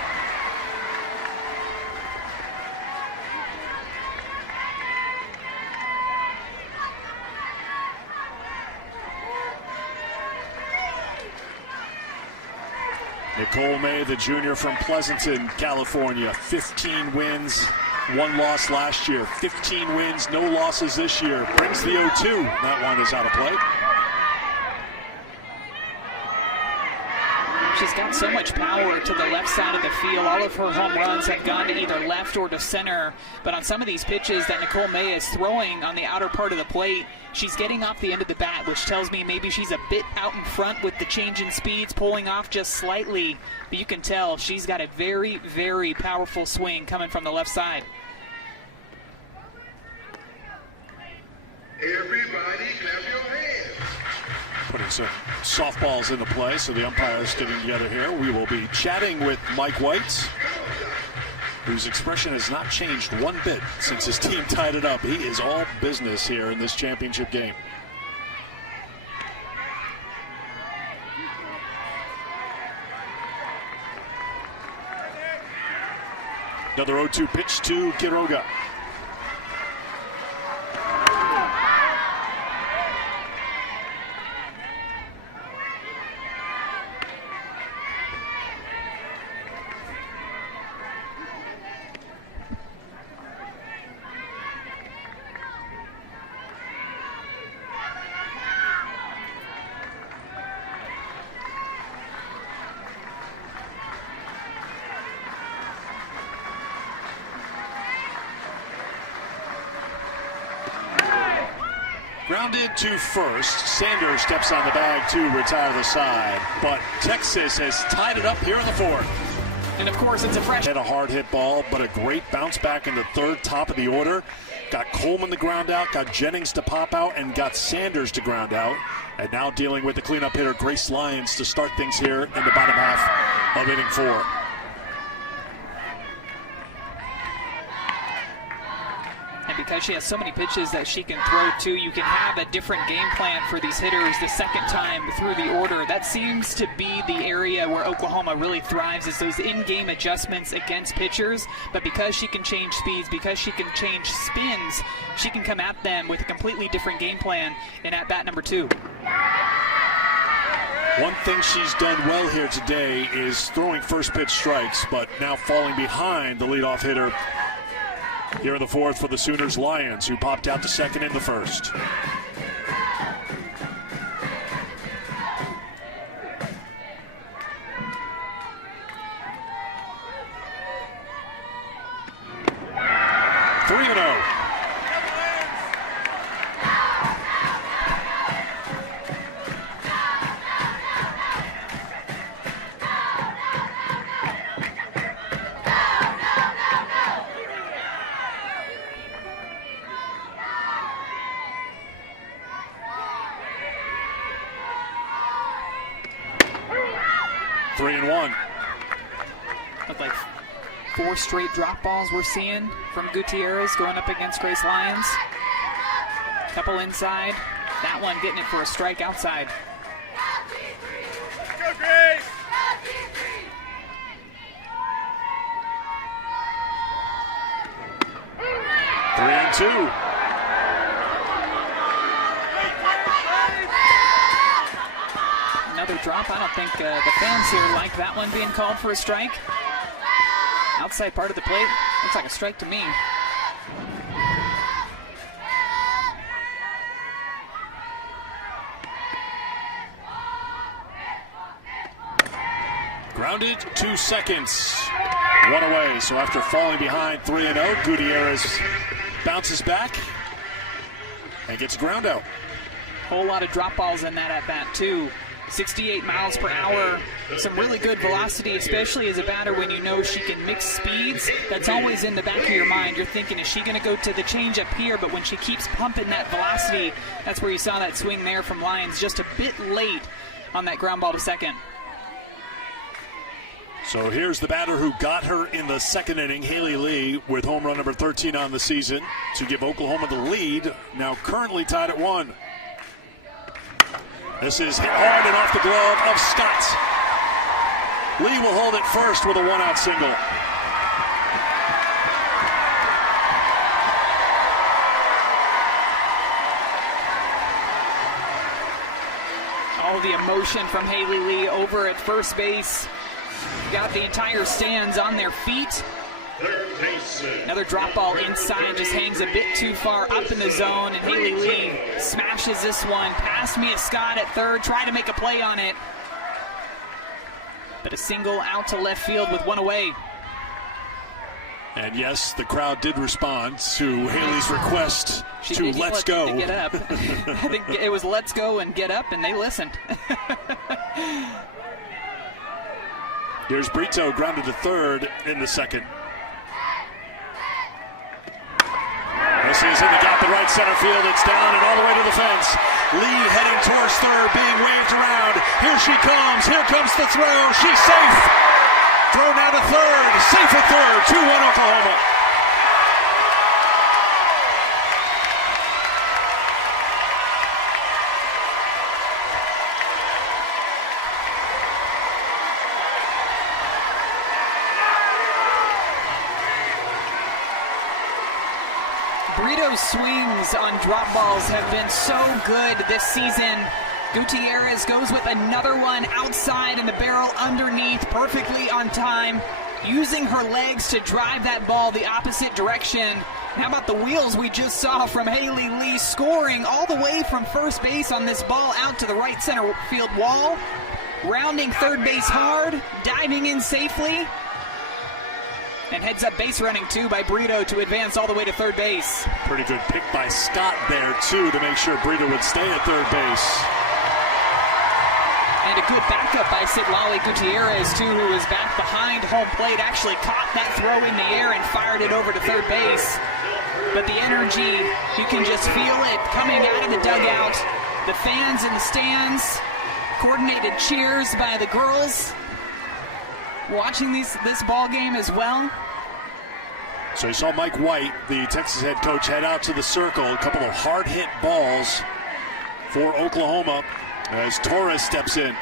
Nicole May, the junior from Pleasanton, California, 15 wins, 1 loss last year. 15 wins, no losses this year. Brings the 0-2. That one is out of play. She's got so much power to the left side of the field. All of her home runs have gone to either left or to center. But on some of these pitches that Nicole May is throwing on the outer part of the plate, she's getting off the end of the bat, which tells me maybe she's a bit out in front with the change in speeds, pulling off just slightly. But you can tell she's got a very, very powerful swing coming from the left side. Everybody clap your hands. Putting some softballs into play, so the umpires getting together here. We will be chatting with Mike White, whose expression has not changed one bit since his team tied it up. He is all business here in this championship game. Another 0-2 pitch to Quiroga. Grounded to first. Sanders steps on the bag to retire the side. But Texas has tied it up here in the fourth. And of course, it's a fresh. Had a hard hit ball, but a great bounce back in the third, top of the order. Got Coleman to ground out, got Jennings to pop out, and got Sanders to ground out. And now dealing with the cleanup hitter, Grace Lyons, to start things here in the bottom half of inning 4. And because she has so many pitches that she can throw to, you can have a different game plan for these hitters the second time through the order. That seems to be the area where Oklahoma really thrives, is those in-game adjustments against pitchers. But because she can change speeds, because she can change spins, she can come at them with a completely different game plan in at-bat number 2. One thing she's done well here today is throwing first pitch strikes, but now falling behind the leadoff hitter here in the fourth for the Sooners, Lyons, who popped out to second in the first. Three and one. Look like 4 straight drop balls we're seeing from Gutierrez going up against Grace Lyons. Couple inside. That one getting it for a strike outside. Go, Grace! 3-2. Another drop. I don't think the fans here like that one being called for a strike. Outside part of the plate. Looks like a strike to me. Grounded to seconds. One away. So after falling behind 3-0, Gutierrez bounces back and gets a ground out. Whole lot of drop balls in that at bat too. 68 miles per hour. Some really good velocity, especially as a batter when you know she can mix speeds. That's always in the back of your mind. You're thinking, is she going to go to the change up here? But when she keeps pumping that velocity, that's where you saw that swing there from Lyons. Just a bit late on that ground ball to second. So here's the batter who got her in the second inning, Haley Lee, with home run number 13 on the season to give Oklahoma the lead, now currently tied at 1. This is hit hard and off the glove of Scott. Lee will hold it first with a 1-out single. All the emotion from Haley Lee over at first base. Got the entire stands on their feet. Another drop ball inside, just hangs a bit too far up in the zone, and Haley Lee smashes this one past Mia Scott at third, try to make a play on it. But a single out to left field with 1 away. And yes, the crowd did respond to Haley's request to let's go. Get up. I think it was let's go and get up, and they listened. Here's Brito grounded to third in the second. This is in the gap in right center field. It's down and all the way to the fence. Lee heading towards third, being waved around. Here she comes. Here comes the throw. She's safe. Throw now to third. Safe at third. 2-1 Oklahoma. Brito's swings on drop balls have been so good this season. Gutierrez goes with another one outside in the barrel underneath, perfectly on time, using her legs to drive that ball the opposite direction. How about the wheels we just saw from Haley Lee, scoring all the way from first base on this ball out to the right center field wall, rounding third base hard, diving in safely. And heads up base running too by Brito to advance all the way to third base. Pretty good pick by Scott there too to make sure Brito would stay at third base. And a good backup by Citlali Gutierrez too, who was back behind home plate, actually caught that throw in the air and fired it over to third base. But the energy, you can just feel it coming out of the dugout. The fans in the stands, coordinated cheers by the girls watching this ball game as well. So you saw Mike White, the Texas head coach, head out to the circle. A couple of hard-hit balls for Oklahoma as Torres steps in.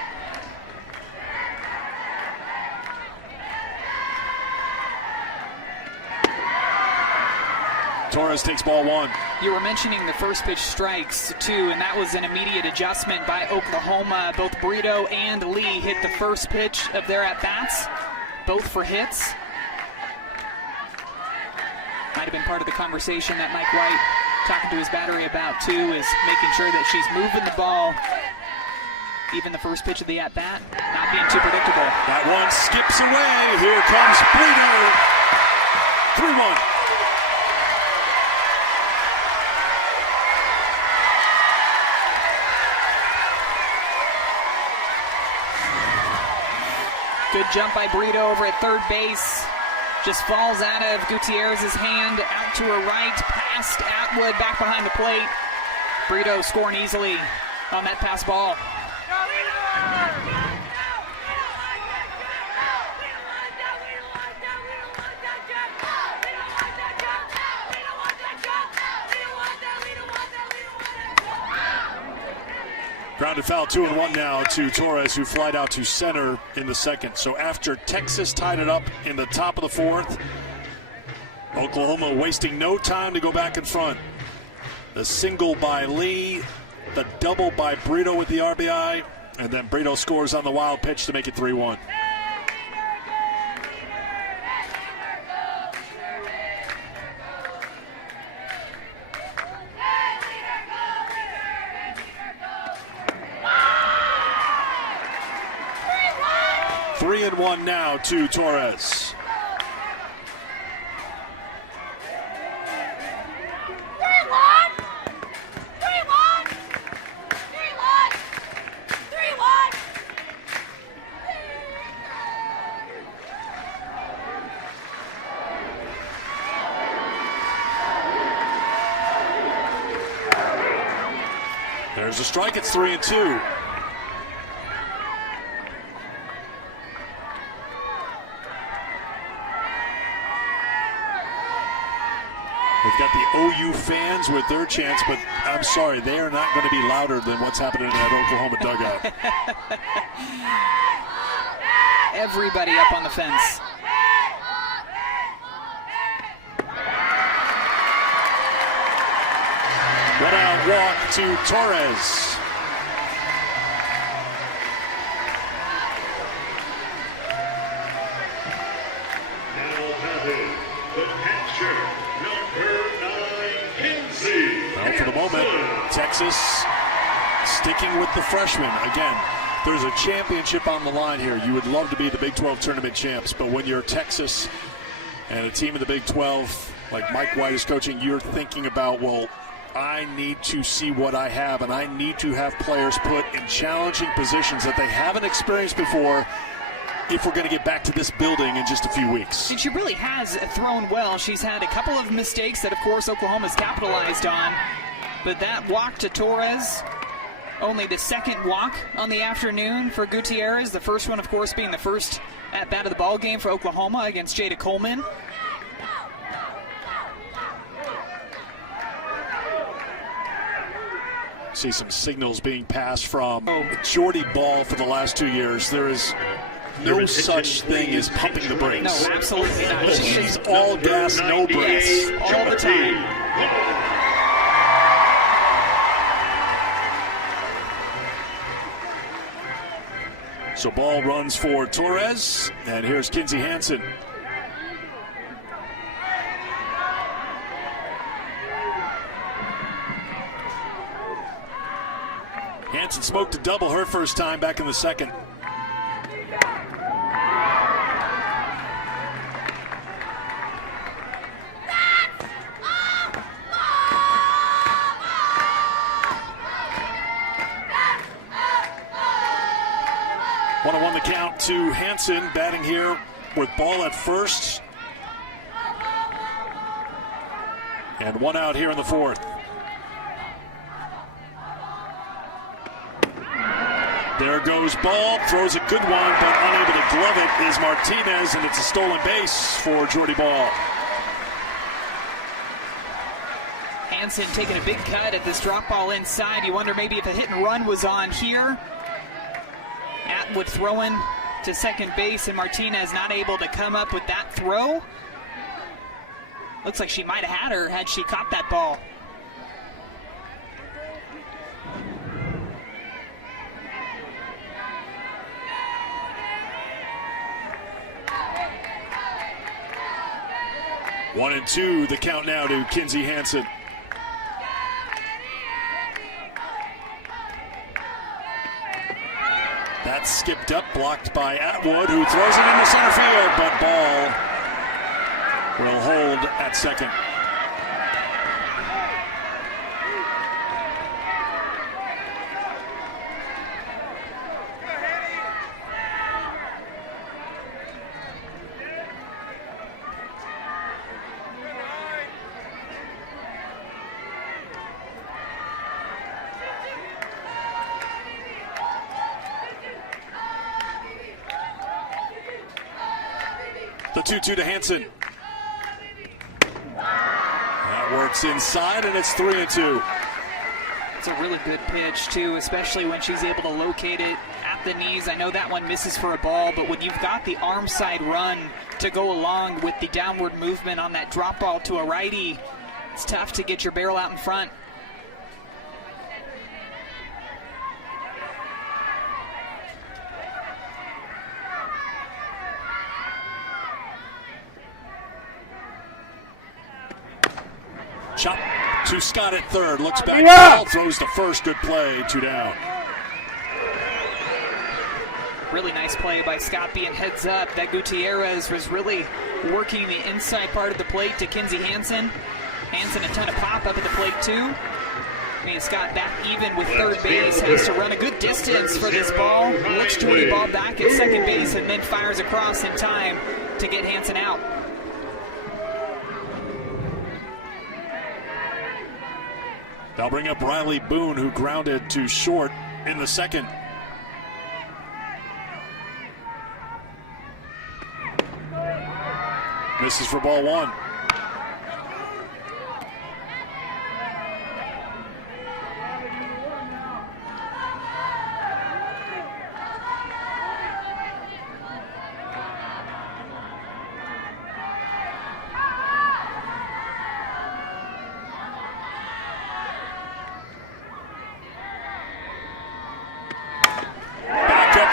Torres takes ball one. You were mentioning the first pitch strikes too, and that was an immediate adjustment by Oklahoma. Both Brito and Lee hit the first pitch of their at-bats, both for hits. Might have been part of the conversation that Mike White talking to his battery about too, is making sure that she's moving the ball. Even the first pitch of the at-bat, not being too predictable. That one skips away. Here comes Brito. 3-1. Good jump by Brito over at third base. Just falls out of Gutierrez's hand, out to her right, past Atwood, back behind the plate. Brito scoring easily on that pass ball. Grounded foul, 2-1 now to Torres, who flied out to center in the second. So after Texas tied it up in the top of the fourth, Oklahoma wasting no time to go back in front. The single by Lee, the double by Brito with the RBI, and then Brito scores on the wild pitch to make it 3-1. Three and one now to Torres. There's a strike, it's 3-2. We've got the OU fans with their chance, but I'm sorry, they are not going to be louder than what's happening in that Oklahoma dugout. Everybody up on the fence. One out walk to Torres. Now batting, the catcher, number 9, Kinsey. Well, for the moment, Texas sticking with the freshman. Again, there's a championship on the line here. You would love to be the Big 12 tournament champs, but when you're Texas and a team in the Big 12, like Mike White is coaching, you're thinking about, well, I need to see what I have, and I need to have players put in challenging positions that they haven't experienced before if we're going to get back to this building in just a few weeks. And she really has thrown well. She's had a couple of mistakes that, of course, Oklahoma's capitalized on. But that walk to Torres, only the second walk on the afternoon for Gutierrez. The first one, of course, being the first at-bat of the ball game for Oklahoma against Jada Coleman. See some signals being passed from Jordy Ball for the last 2 years. There is no such thing as pumping the brakes. No, absolutely not. She's all gas, no brakes. Yes, all the time. So ball runs for Torres, and here's Kinsey Hansen. Hansen smoked a double her first time back in the second. 2-2 Hansen batting here with ball at first. And one out here in the fourth. There goes ball, throws a good one, but unable to glove it is Martinez, and it's a stolen base for Jordy Ball. Hansen taking a big cut at this drop ball inside. You wonder maybe if a hit and run was on here. Atwood throwing to second base, and Martinez not able to come up with that throw. Looks like she might have had her had she caught that ball. One and two, the count now to Kinsey Hansen. That's skipped up, blocked by Atwood, who throws it into center field, but Ball will hold at second. The 2-2 to Hansen. That works inside, and it's 3-2. It's a really good pitch, too, especially when she's able to locate it at the knees. I know that one misses for a ball, but when you've got the arm side run to go along with the downward movement on that drop ball to a righty, it's tough to get your barrel out in front. Chop to Scott at third. Looks back. Ball throws to first. Good play. 2 down. Really nice play by Scott being heads up. That Gutierrez was really working the inside part of the plate to Kinsey Hansen. Hansen a ton of pop up at the plate too. Scott back even with third base. Has to run a good distance for this ball. Looks Jordy Ball back at second base and then fires across in time to get Hansen out. They'll bring up Riley Boone, who grounded to short in the second. Misses for ball one.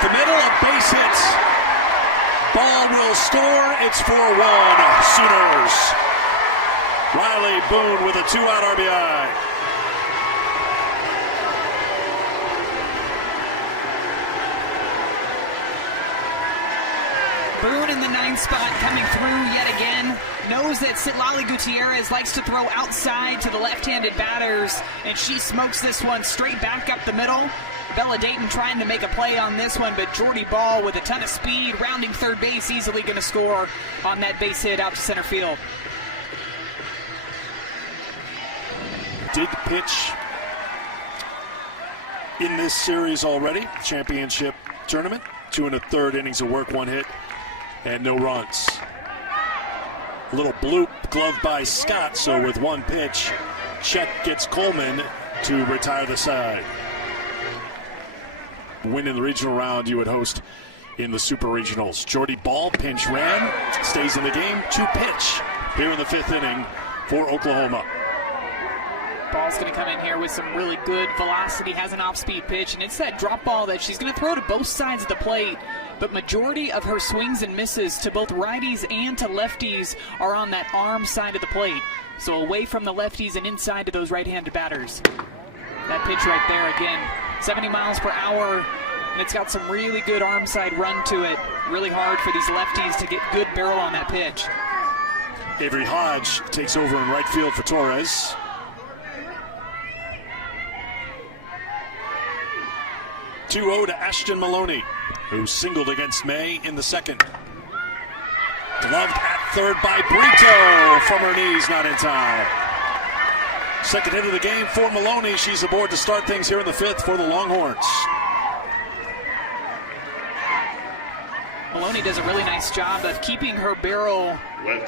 The middle of base hits. Ball will score. It's 4-1 Sooners. Riley Boone with a 2-out RBI. Boone in the 9th spot coming through yet again. Knows that Citlali Gutierrez likes to throw outside to the left-handed batters, and she smokes this one straight back up the middle. Bella Dayton trying to make a play on this one, but Jordy Ball with a ton of speed, rounding third base, easily going to score on that base hit out to center field. Did pitch in this series already, championship tournament. 2 1/3 innings of work, 1 hit, and no runs. A little bloop glove by Scott, so with 1 pitch, Chet gets Coleman to retire the side. Win in the regional round, you would host in the super regionals. Jordy Ball pinch ran, stays in the game. 2 pitch here in the 5th inning for Oklahoma. Ball's going to come in here with some really good velocity, has an off-speed pitch, and it's that drop ball that she's going to throw to both sides of the plate, but majority of her swings and misses to both righties and to lefties are on that arm side of the plate, so away from the lefties and inside to those right-handed batters. That pitch right there again, 70 miles per hour, and it's got some really good arm side run to it. Really hard for these lefties to get good barrel on that pitch. Avery Hodge takes over in right field for Torres. (2-0 to Ashton Maloney. who singled against May in the second. Gloved at third by Brito from her knees, not in time. Second hit of the game for Maloney. She's aboard to start things here in the fifth for the Longhorns. Maloney does a really nice job of keeping her barrel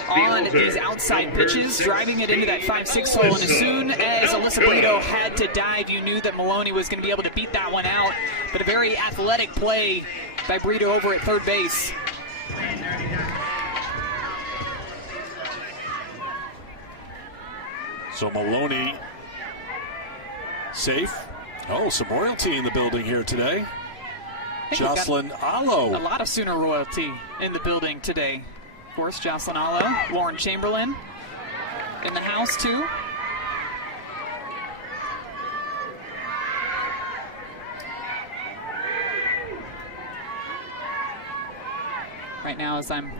on these outside pitches, driving it into that 5-6 hole, and as soon as Alyssa Brito had to dive, you knew that Maloney was going to be able to beat that one out, but a very athletic play by Brito over at third base. So Maloney safe. Oh, some royalty in the building here today. Jocelyn Allo. A lot of Sooner royalty in the building today. Of course, Jocelyn Allo, Lauren Chamberlain in the house too. Right now, as I'm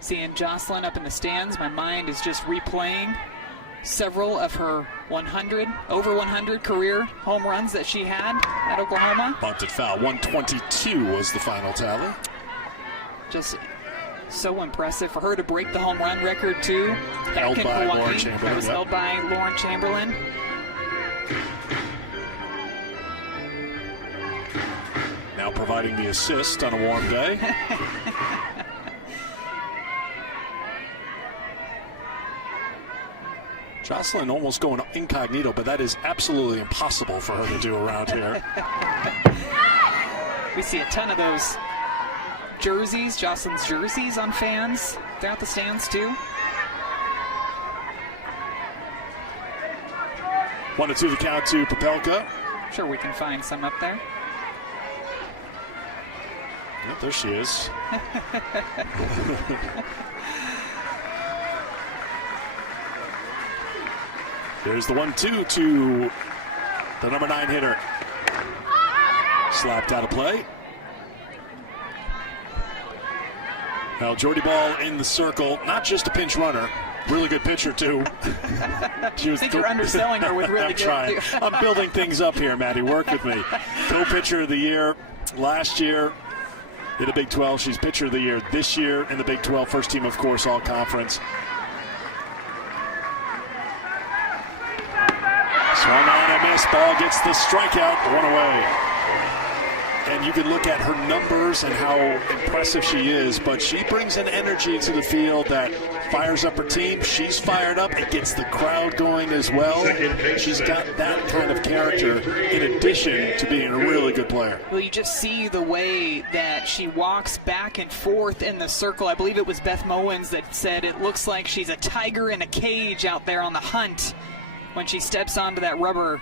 seeing Jocelyn up in the stands, my mind is just replaying several of her over 100 career home runs that she had at Oklahoma. Bunted foul. 122 was the final tally. Just so impressive for her to break the home run record too. Held by Lauren Chamberlain. That was held by Lauren Chamberlain. Now providing the assist on a warm day. Jocelyn almost going incognito, but that is absolutely impossible for her to do around here. We see a ton of those jerseys, Jocelyn's jerseys on fans throughout the stands too. 1-2 the count to Popelka. Sure, we can find some up there. Yep, there she is. There's the 1-2 to the number 9 hitter. Slapped out of play. Now Jordy Ball in the circle, not just a pinch runner, really good pitcher too. I think you're underselling her with really I'm trying. I'm building things up here, Maddie. Work with me. Co-pitcher of the year last year in the Big 12. She's pitcher of the year this year in the Big 12. First team, of course, all conference. Swung on and missed. Ball gets the strikeout, one away. And you can look at her numbers and how impressive she is, but she brings an energy to the field that fires up her team. She's fired up. It gets the crowd going as well. She's got that kind of character in addition to being a really good player. Well, you just see the way that she walks back and forth in the circle. I believe it was Beth Mowens that said it looks like she's a tiger in a cage out there on the hunt when she steps onto that rubber.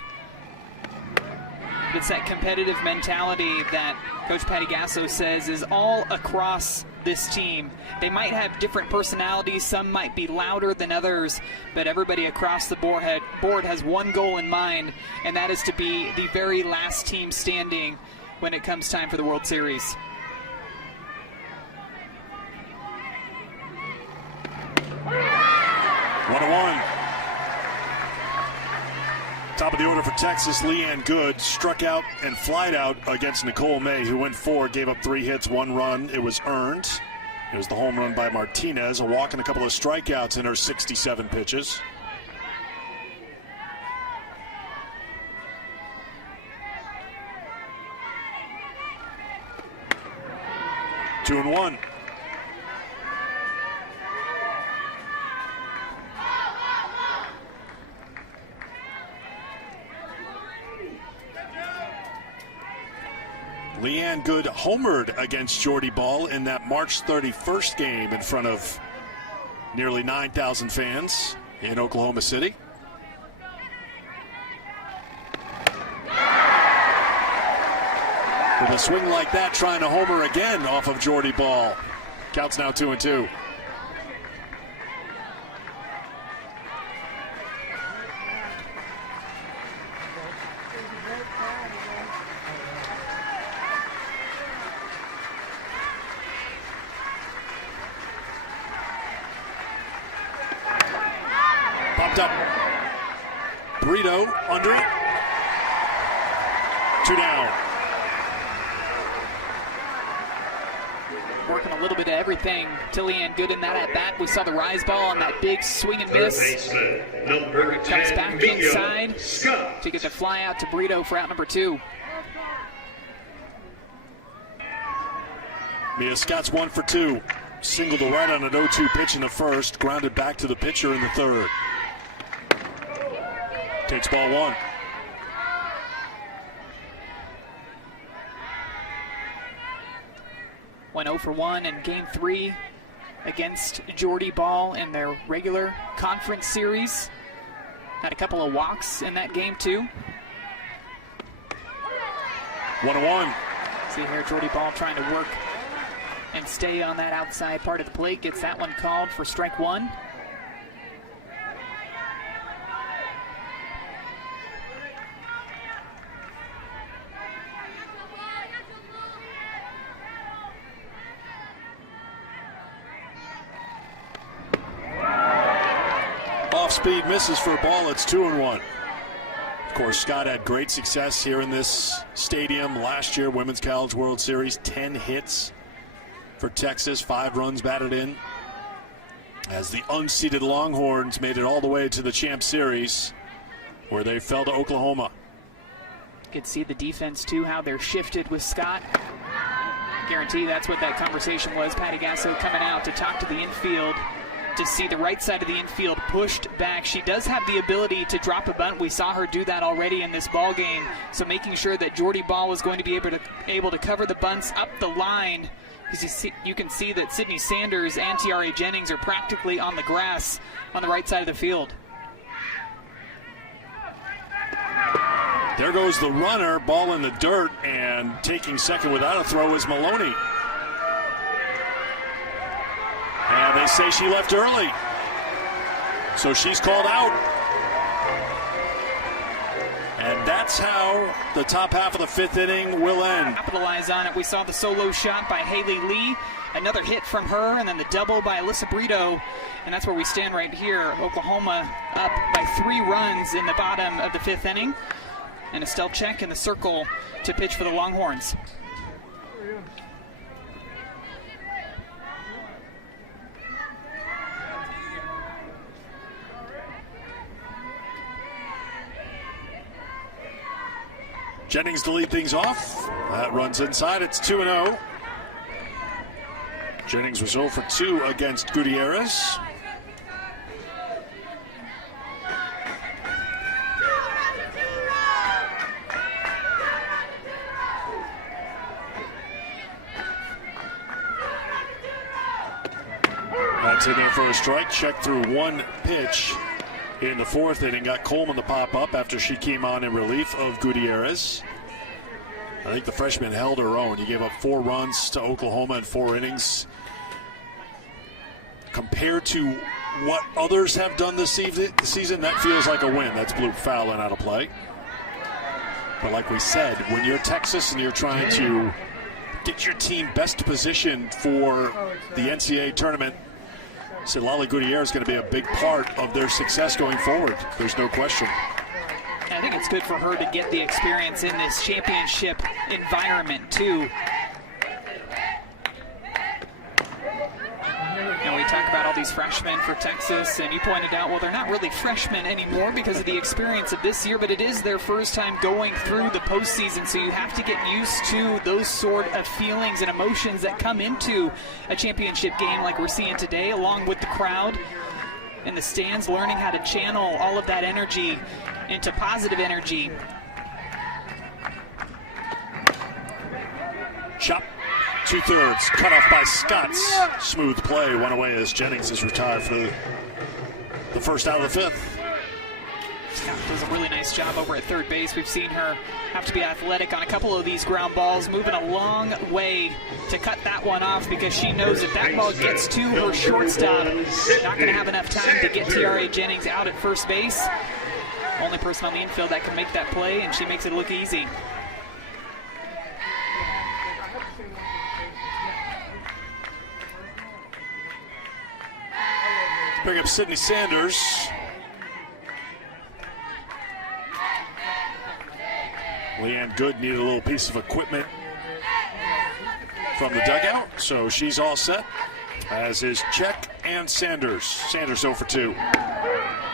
It's that competitive mentality that Coach Patty Gasso says is all across this team. They might have different personalities, some might be louder than others, but everybody across the board has one goal in mind, and that is to be the very last team standing when it comes time for the World Series. One-on-one. Top of the order for Texas, Leanne Good struck out and flied out against Nicole May, who went 4, gave up 3 hits, 1 run. It was earned. It was the home run by Martinez, a walk and a couple of strikeouts in her 67 pitches. Two and one. Leanne Good homered against Jordy Ball in that March 31st game in front of nearly 9,000 fans in Oklahoma City. With a swing like that, trying to homer again off of Jordy Ball. Counts now 2-2. Popped up. Brito under it. 2 down. working a little bit of everything. Leanne Good in that at bat. We saw the rise ball on that big swing and miss. Number 10, comes back Mia inside Scott. to get the fly out to Brito for out number 2. Mia Scott's 1 for 2. Singled to right on an 0-2 pitch in the first. Grounded back to the pitcher in the third. Takes ball 1. Went 0 for 1 in game 3 against Geordie Ball in their regular conference series. Had a couple of walks in that game too. 1-1. See here, Geordie Ball trying to work and stay on that outside part of the plate. Gets that one called for strike 1. Off-speed misses for a ball. It's 2-1. Of course, Scott had great success here in this stadium last year, Women's College World Series. 10 hits for Texas, 5 runs batted in, as the unseeded Longhorns made it all the way to the Champ Series, where they fell to Oklahoma. You could see the defense too, how they're shifted with Scott. Guarantee that's what that conversation was. Patty Gasso coming out to talk to the infield, to see the right side of the infield pushed back. She does have the ability to drop a bunt. We saw her do that already in this ball game. So making sure that Geordie Ball was going to be able to cover the bunts up the line. You can see that Sydney Sanders and Tiare Jennings are practically on the grass on the right side of the field. There goes the runner, ball in the dirt, and taking second without a throw is Maloney. And they say she left early, so she's called out. And that's how the top half of the 5th inning will end. Capitalize on it. We saw the solo shot by Haley Lee, another hit from her, and then the double by Alyssa Brito. And that's where we stand right here. Oklahoma up by 3 runs in the bottom of the 5th inning. And Estelle Check in the circle to pitch for the Longhorns. Jennings to lead things off. That runs inside. It's 2-0. Jennings was 0 for 2 against Gutierrez. That's in there for a strike. Check through 1 pitch in the 4th inning. Got Coleman to pop up after she came on in relief of Gutierrez. I think the freshman held her own. He gave up 4 runs to Oklahoma in 4 innings. Compared to what others have done this season, that feels like a win. That's bloop foul and out of play. But like we said, when you're Texas and you're trying to get your team best positioned for the NCAA tournament, Lali Gutierrez is going to be a big part of their success going forward. There's no question. I think it's good for her to get the experience in this championship environment too. And we talk about all these freshmen for Texas, and you pointed out, well, they're not really freshmen anymore because of the experience of this year, but it is their first time going through the postseason, so you have to get used to those sort of feelings and emotions that come into a championship game like we're seeing today, along with the crowd in the stands, learning how to channel all of that energy into positive energy. Chop. 2/3, cut off by Scott's. Smooth play, one away as Jennings is retired for the first out of the 5th. Scott does a really nice job over at third base. We've seen her have to be athletic on a couple of these ground balls, moving a long way to cut that one off because she knows if that ball gets to her shortstop, not going to have enough time to get Tiare Jennings out at first base. Only person on the infield that can make that play, and she makes it look easy. Bring up Sydney Sanders. Leanne Good needed a little piece of equipment from the dugout, so she's all set, as is Check and Sanders. Sanders 0 for 2.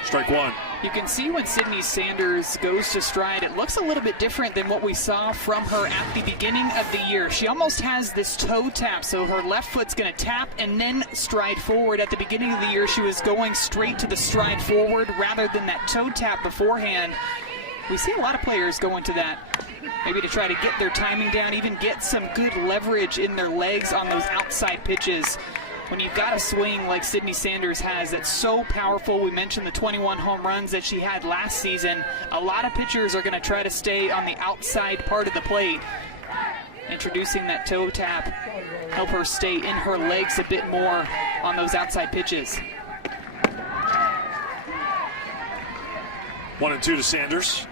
Strike one. You can see when Sydney Sanders goes to stride, it looks a little bit different than what we saw from her at the beginning of the year. She almost has this toe tap, so her left foot's going to tap and then stride forward. At the beginning of the year, she was going straight to the stride forward rather than that toe tap beforehand. We see a lot of players go into that, maybe to try to get their timing down, even get some good leverage in their legs on those outside pitches. When you've got a swing like Sydney Sanders has that's so powerful, we mentioned the 21 home runs that she had last season, a lot of pitchers are going to try to stay on the outside part of the plate. Introducing that toe tap, help her stay in her legs a bit more on those outside pitches. 1-2 to Sanders.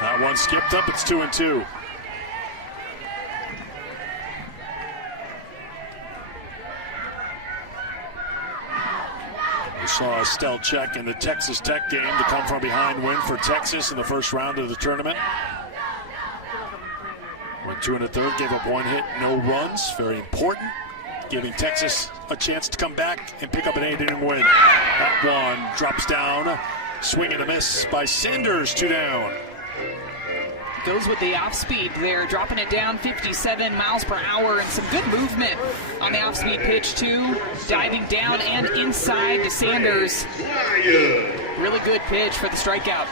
That one skipped up, it's 2-2. We saw Estelle Check in the Texas Tech game to come from behind win for Texas in the first round of the tournament. Went 2 1/3, gave up 1 hit, no runs, very important, giving Texas a chance to come back and pick up an 8-inning win. That one drops down, swing and a miss by Sanders, 2 down. Goes with the off-speed there, dropping it down 57 miles per hour, and some good movement on the off-speed pitch too. Diving down and inside to Sanders. Really good pitch for the strikeout.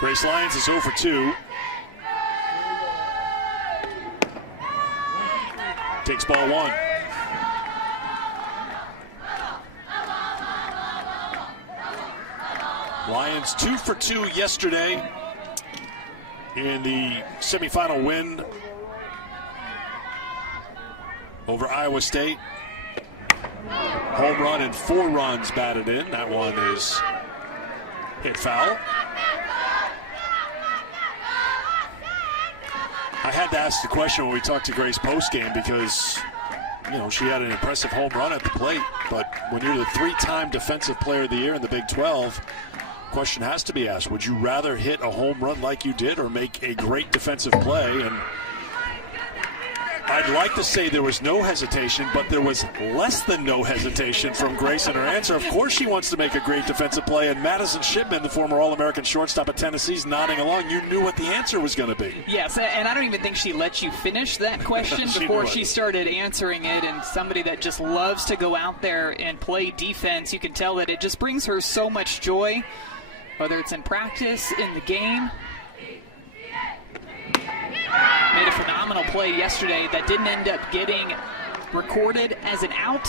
Grace Lyons is 0 for 2. Takes ball 1. Lions 2 for 2 yesterday in the semifinal win over Iowa State. Home run and 4 runs batted in. That one is hit foul. I had to ask the question when we talked to Grace postgame because, you know, she had an impressive home run at the plate, but when you're the 3-time Defensive Player of the Year in the Big 12, question has to be asked, would you rather hit a home run like you did or make a great defensive play? And I'd like to say there was no hesitation, but there was less than no hesitation from Grace in her answer. Of course she wants to make a great defensive play, and Madison Shipman, the former All-American shortstop at Tennessee's nodding along. You knew what the answer was going to be. Yes, and I don't even think she let you finish that question before she started answering it, and somebody that just loves to go out there and play defense, you can tell that it just brings her so much joy, whether it's in practice, in the game. Made a phenomenal play yesterday that didn't end up getting recorded as an out.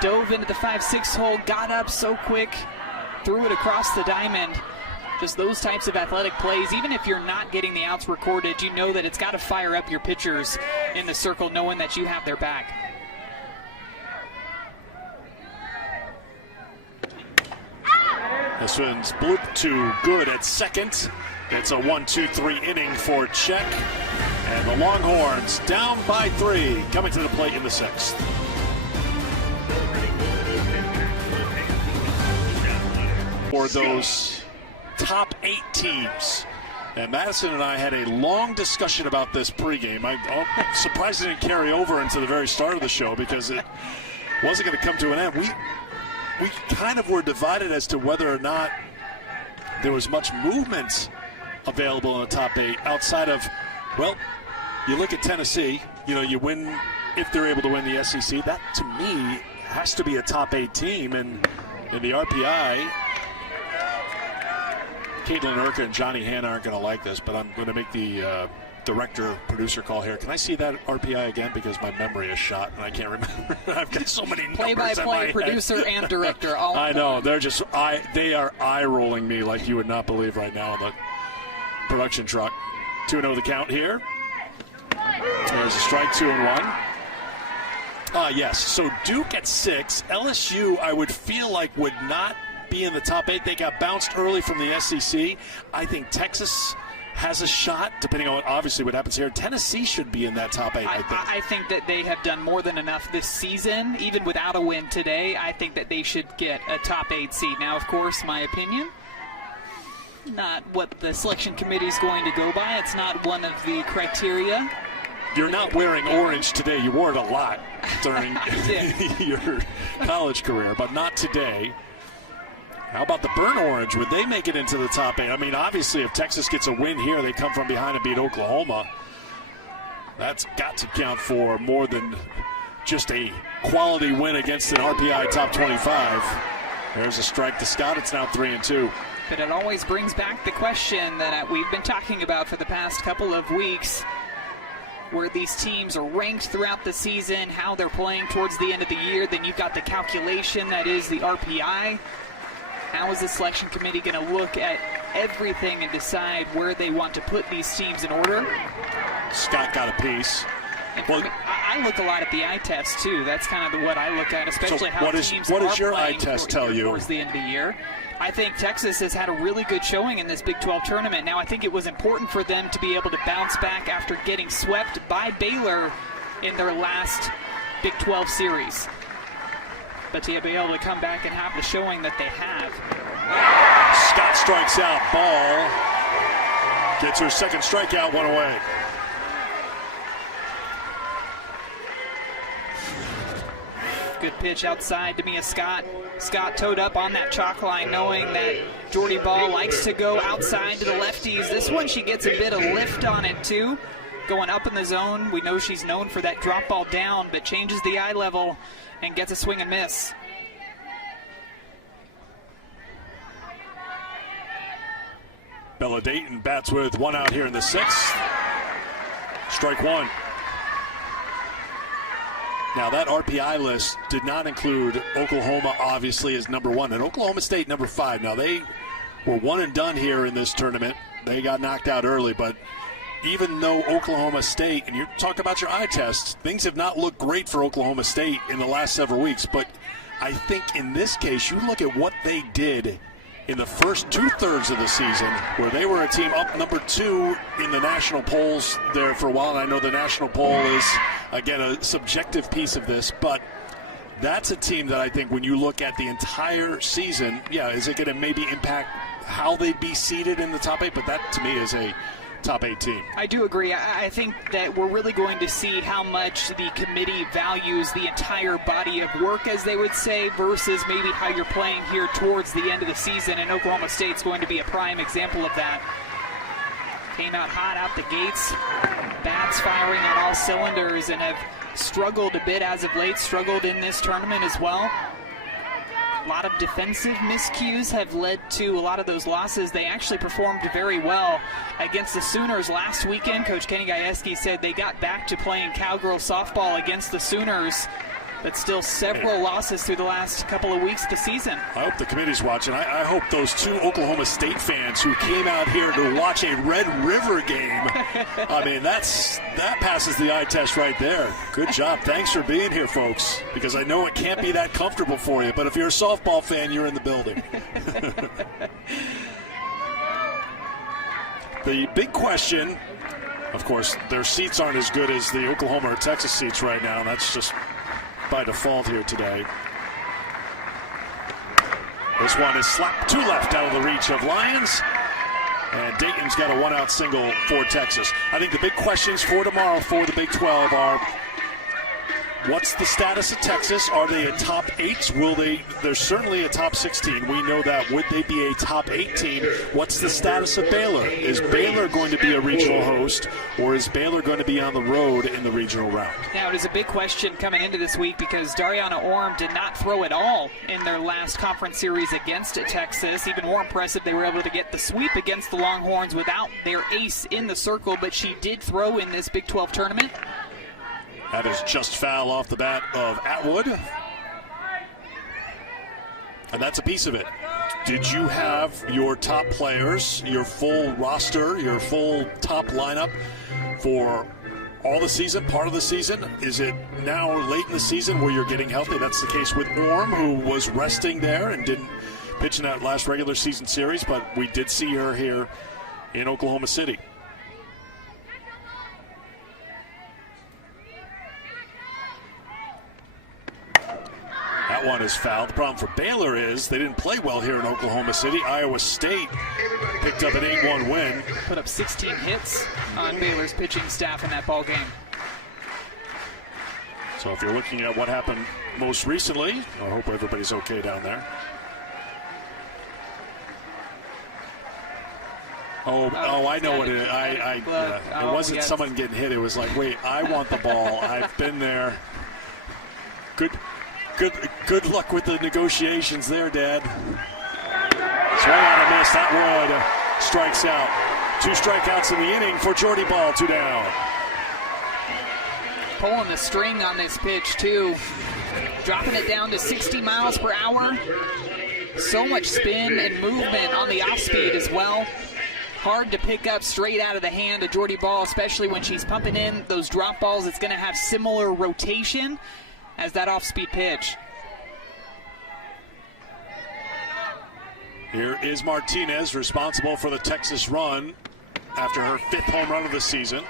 Dove into the 5-6 hole, got up so quick, threw it across the diamond. Just those types of athletic plays, even if you're not getting the outs recorded, you know that it's got to fire up your pitchers in the circle, knowing that you have their back. This one's blooped to good at second. It's a 1-2-3 inning for Check. And the Longhorns down by 3, coming to the plate in the 6th. For those top 8 teams. And Madison and I had a long discussion about this pregame. I'm surprised it didn't carry over into the very start of the show because it wasn't going to come to an end. We kind of were divided as to whether or not there was much movement available in the top 8 outside of, well, you look at Tennessee, you know, you win, if they're able to win the SEC, that to me has to be a top 8 team. And in the RPI, Caitlin Urka and Johnny Hanna aren't going to like this, but I'm going to make the director-producer call here. Can I see that RPI again? Because my memory is shot and I can't remember. I've got so many numbers Play-by-play producer and director. All I know. They're just they are eye-rolling me like you would not believe right now in the production truck. 2-0 the count here. There's a strike, 2-1. Yes, so Duke at 6. LSU, I would feel like would not be in the top 8. They got bounced early from the SEC. I think Texas has a shot, depending on obviously what happens here. Tennessee should be in that top 8, I think that they have done more than enough this season, even without a win today. I think that they should get a top 8 seed. Now, of course, my opinion, not what the selection committee is going to go by. It's not one of the criteria. You're not wearing orange today. You wore it a lot during your college career, but not today. How about the burnt orange? Would they make it into the top 8? I mean, obviously, if Texas gets a win here, they come from behind and beat Oklahoma. That's got to count for more than just a quality win against an RPI top 25. There's a strike to Scott. It's now 3-2. But it always brings back the question that we've been talking about for the past couple of weeks, where these teams are ranked throughout the season, how they're playing towards the end of the year. Then you've got the calculation that is the RPI. How is the selection committee going to look at everything and decide where they want to put these teams in order? Scott got a piece. Well, I look a lot at the eye test too. That's kind of what I look at, especially how teams are what does your eye playing test tell you towards the end of the year. I think Texas has had a really good showing in this Big 12 tournament. Now, I think it was important for them to be able to bounce back after getting swept by Baylor in their last Big 12 series. But to be able to come back and have the showing that they have. Scott strikes out. Ball gets her second strikeout, one away. Good pitch outside to Mia Scott. Scott towed up on that chalk line, knowing that Jordy Ball likes to go outside to the lefties. This one, she gets a bit of lift on it, too. Going up in the zone. We know she's known for that drop ball down, but changes the eye level and gets a swing and miss. Bella Dayton bats with one out here in the 6th. Strike one. Now, that RPI list did not include Oklahoma, obviously, as number 1, and Oklahoma State number 5. Now, they were one and done here in this tournament. They got knocked out early, but even though Oklahoma State, and you're talking about your eye test, things have not looked great for Oklahoma State in the last several weeks. But I think in this case, you look at what they did in the first 2/3 of the season, where they were a team up number 2 in the national polls there for a while. And I know the national poll is, again, a subjective piece of this, but that's a team that I think when you look at the entire season, yeah, is it going to maybe impact how they'd be seated in the top 8? But that, to me, is a top 8 team. I do agree. I think that we're really going to see how much the committee values the entire body of work, as they would say, versus maybe how you're playing here towards the end of the season. And Oklahoma State's going to be a prime example of that. Came out hot out the gates. Bats firing on all cylinders and have struggled a bit as of late, struggled in this tournament as well. A lot of defensive miscues have led to a lot of those losses. They actually performed very well against the Sooners last weekend. Coach Kenny Gajewski said they got back to playing cowgirl softball against the Sooners, but still several losses through the last couple of weeks of the season. I hope the committee's watching. I hope those 2 Oklahoma State fans who came out here to watch a Red River game, I mean, that passes the eye test right there. Good job. Thanks for being here, folks, because I know it can't be that comfortable for you, but if you're a softball fan, you're in the building. The big question, of course, their seats aren't as good as the Oklahoma or Texas seats right now, and that's just by default here today. This one is slapped to left out of the reach of Lions. And Dayton's got a one-out single for Texas. I think the big questions for tomorrow for the Big 12 are, what's the status of Texas? Are they a top 8? They're certainly a top 16. We know that. Would they be a top 8 team? What's the status of Baylor? Is Baylor going to be a regional host, or is Baylor going to be on the road in the regional round? Now, it is a big question coming into this week because Dariana Orm did not throw at all in their last conference series against Texas. Even more impressive, they were able to get the sweep against the Longhorns without their ace in the circle, but she did throw in this Big 12 tournament. That is just foul off the bat of Atwood. And that's a piece of it. Did you have your top players, your full roster, your full top lineup for all the season, part of the season? Is it now late in the season where you're getting healthy? That's the case with Orm, who was resting there and didn't pitch in that last regular season series, but we did see her here in Oklahoma City. That one is fouled. The problem for Baylor is they didn't play well here in Oklahoma City. Iowa State picked up an 8-1 win. Put up 16 hits on Baylor's pitching staff in that ball game. So if you're looking at what happened most recently, I hope everybody's okay down there. Oh, I know what it is. It wasn't someone getting hit. It was like, wait, I want the ball. I've been there. Good luck with the negotiations there, Dad. Swing out a miss. That would strikes out. 2 strikeouts in the inning for Jordy Ball. 2 down. Pulling the string on this pitch, too. Dropping it down to 60 miles per hour. So much spin and movement on the off speed as well. Hard to pick up straight out of the hand of Jordy Ball, especially when she's pumping in those drop balls. It's going to have similar rotation as that off-speed pitch. Here is Martinez, responsible for the Texas run after her 5th home run of the season.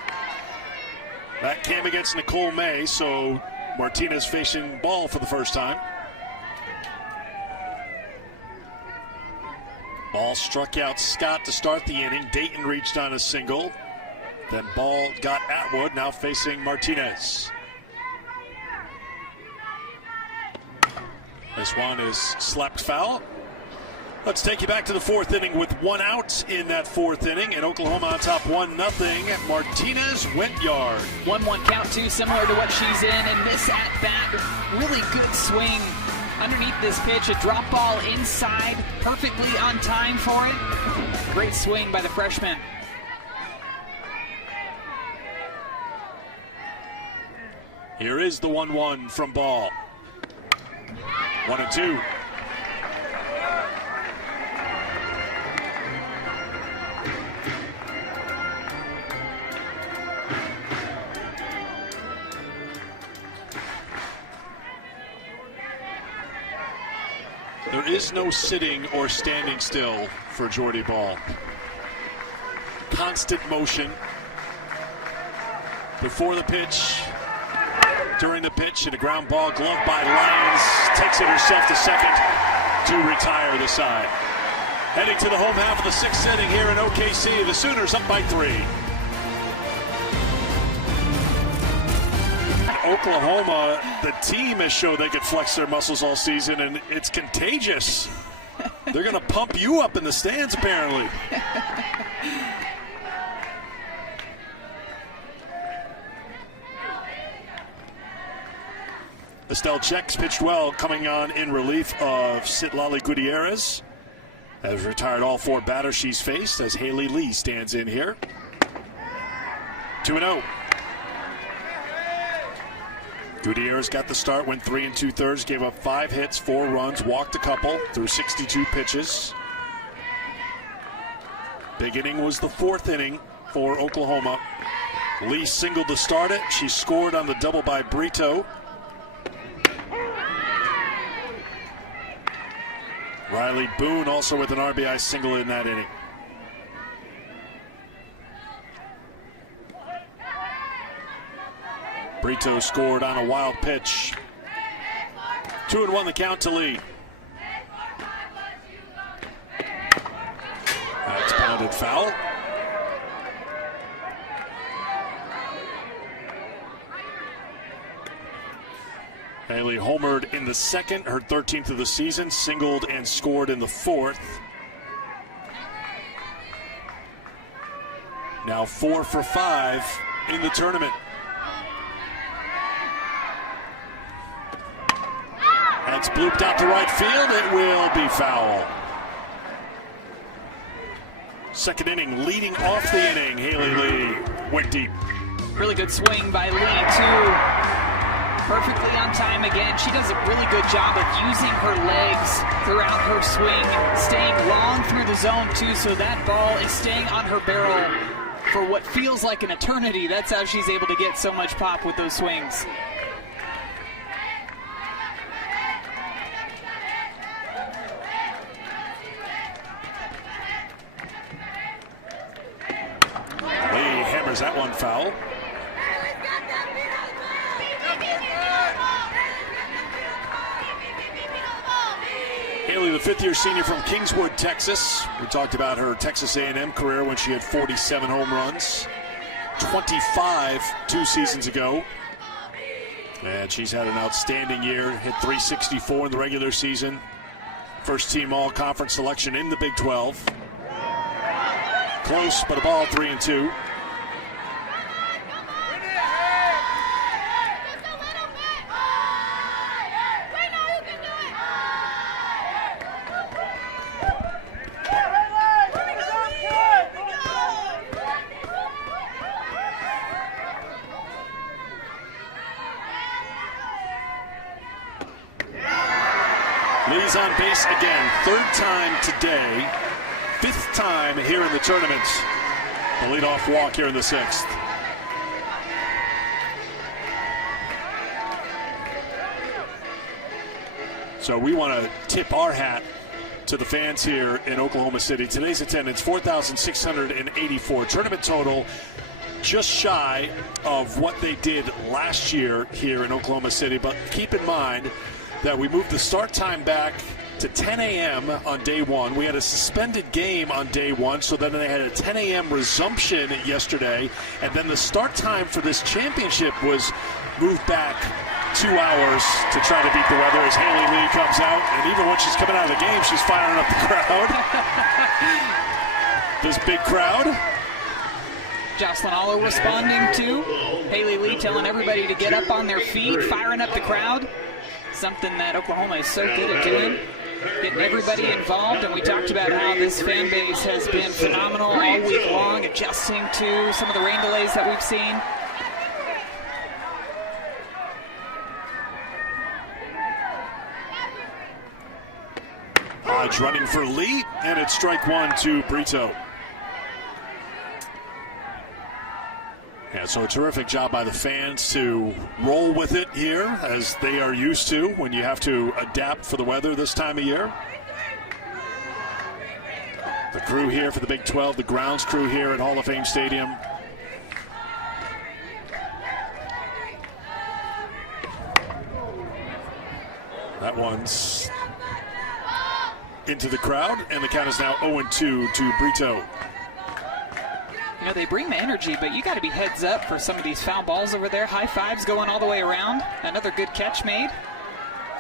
That came against Nicole May, so Martinez facing Ball for the first time. Ball struck out Scott to start the inning. Dayton reached on a single. Then Ball got Atwood, now facing Martinez. This one is slapped foul. Let's take you back to the 4th inning with 1 out in that 4th inning, and Oklahoma on top 1-0. Martinez went yard. 1-1 count, too, similar to what she's in, and this at-bat, really good swing underneath this pitch. A drop ball inside, perfectly on time for it. Great swing by the freshman. Here is the 1-1 from Ball. 1-2. There is no sitting or standing still for Jordy Ball. Constant motion. Before the pitch, during the pitch, and a ground ball gloved by Lyons. Takes it herself to second to retire the side. Heading to the home half of the 6th inning here in OKC. The Sooners up by 3. Oklahoma, the team has showed they could flex their muscles all season, and it's contagious. They're going to pump you up in the stands, apparently. Estelle Chex pitched well, coming on in relief of Citlali Gutierrez. Has retired all 4 batters she's faced as Haley Lee stands in here. 2-0. Gutierrez got the start, went 3 2/3, gave up 5 hits, 4 runs, walked a couple through 62 pitches. Big inning was the 4th inning for Oklahoma. Lee singled to start it. She scored on the double by Brito. Riley Boone also with an RBI single in that inning. Brito scored on a wild pitch. 2-1 the count to Lee. That's pounded foul. Haley homered in the 2nd, her 13th of the season, singled and scored in the 4th. Now 4 for 5 in the tournament. That's blooped out to right field. It will be foul. 2nd inning, leading off the inning. Haley Lee went deep. Really good swing by Lee, too. Perfectly on time again. She does a really good job of using her legs throughout her swing, staying long through the zone, too, so that ball is staying on her barrel for what feels like an eternity. That's how she's able to get so much pop with those swings. Or is that one foul? Haley, the fifth-year senior from Kingswood, Texas. We talked about her Texas A&M career when she had 47 home runs, 25 2 seasons ago. And she's had an outstanding year, hit .364 in the regular season. First team all-conference selection in the Big 12. Close, but a ball 3-2. Lee's on base again, third time today, fifth time here in the tournament. The leadoff walk here in the sixth. So we want to tip our hat to the fans here in Oklahoma City. Today's attendance, 4,684. Tournament total just shy of what they did last year here in Oklahoma City. But keep in mind that we moved the start time back to 10 a.m. on day one. We had a suspended game on day one, so then they had a 10 a.m. resumption yesterday, and then the start time for this championship was moved back 2 hours to try to beat the weather as Haley Lee comes out, and even when she's coming out of the game, she's firing up the crowd. This big crowd. Jocelyn Allo responding to Haley Lee, telling everybody to get up on their feet, firing up the crowd. Something that Oklahoma is so good at doing, getting everybody involved. And we talked about how this fan base has been phenomenal all week long, adjusting to some of the rain delays that we've seen. Hodge running for Lee, and it's strike one to Brito. Yeah, so a terrific job by the fans to roll with it here, as they are used to when you have to adapt for the weather this time of year. The crew here for the Big 12, the grounds crew here at Hall of Fame Stadium. That one's into the crowd, and the count is now 0-2 to Brito. You know, they bring the energy, but you got to be heads up for some of these foul balls over there. High fives going all the way around. Another good catch made.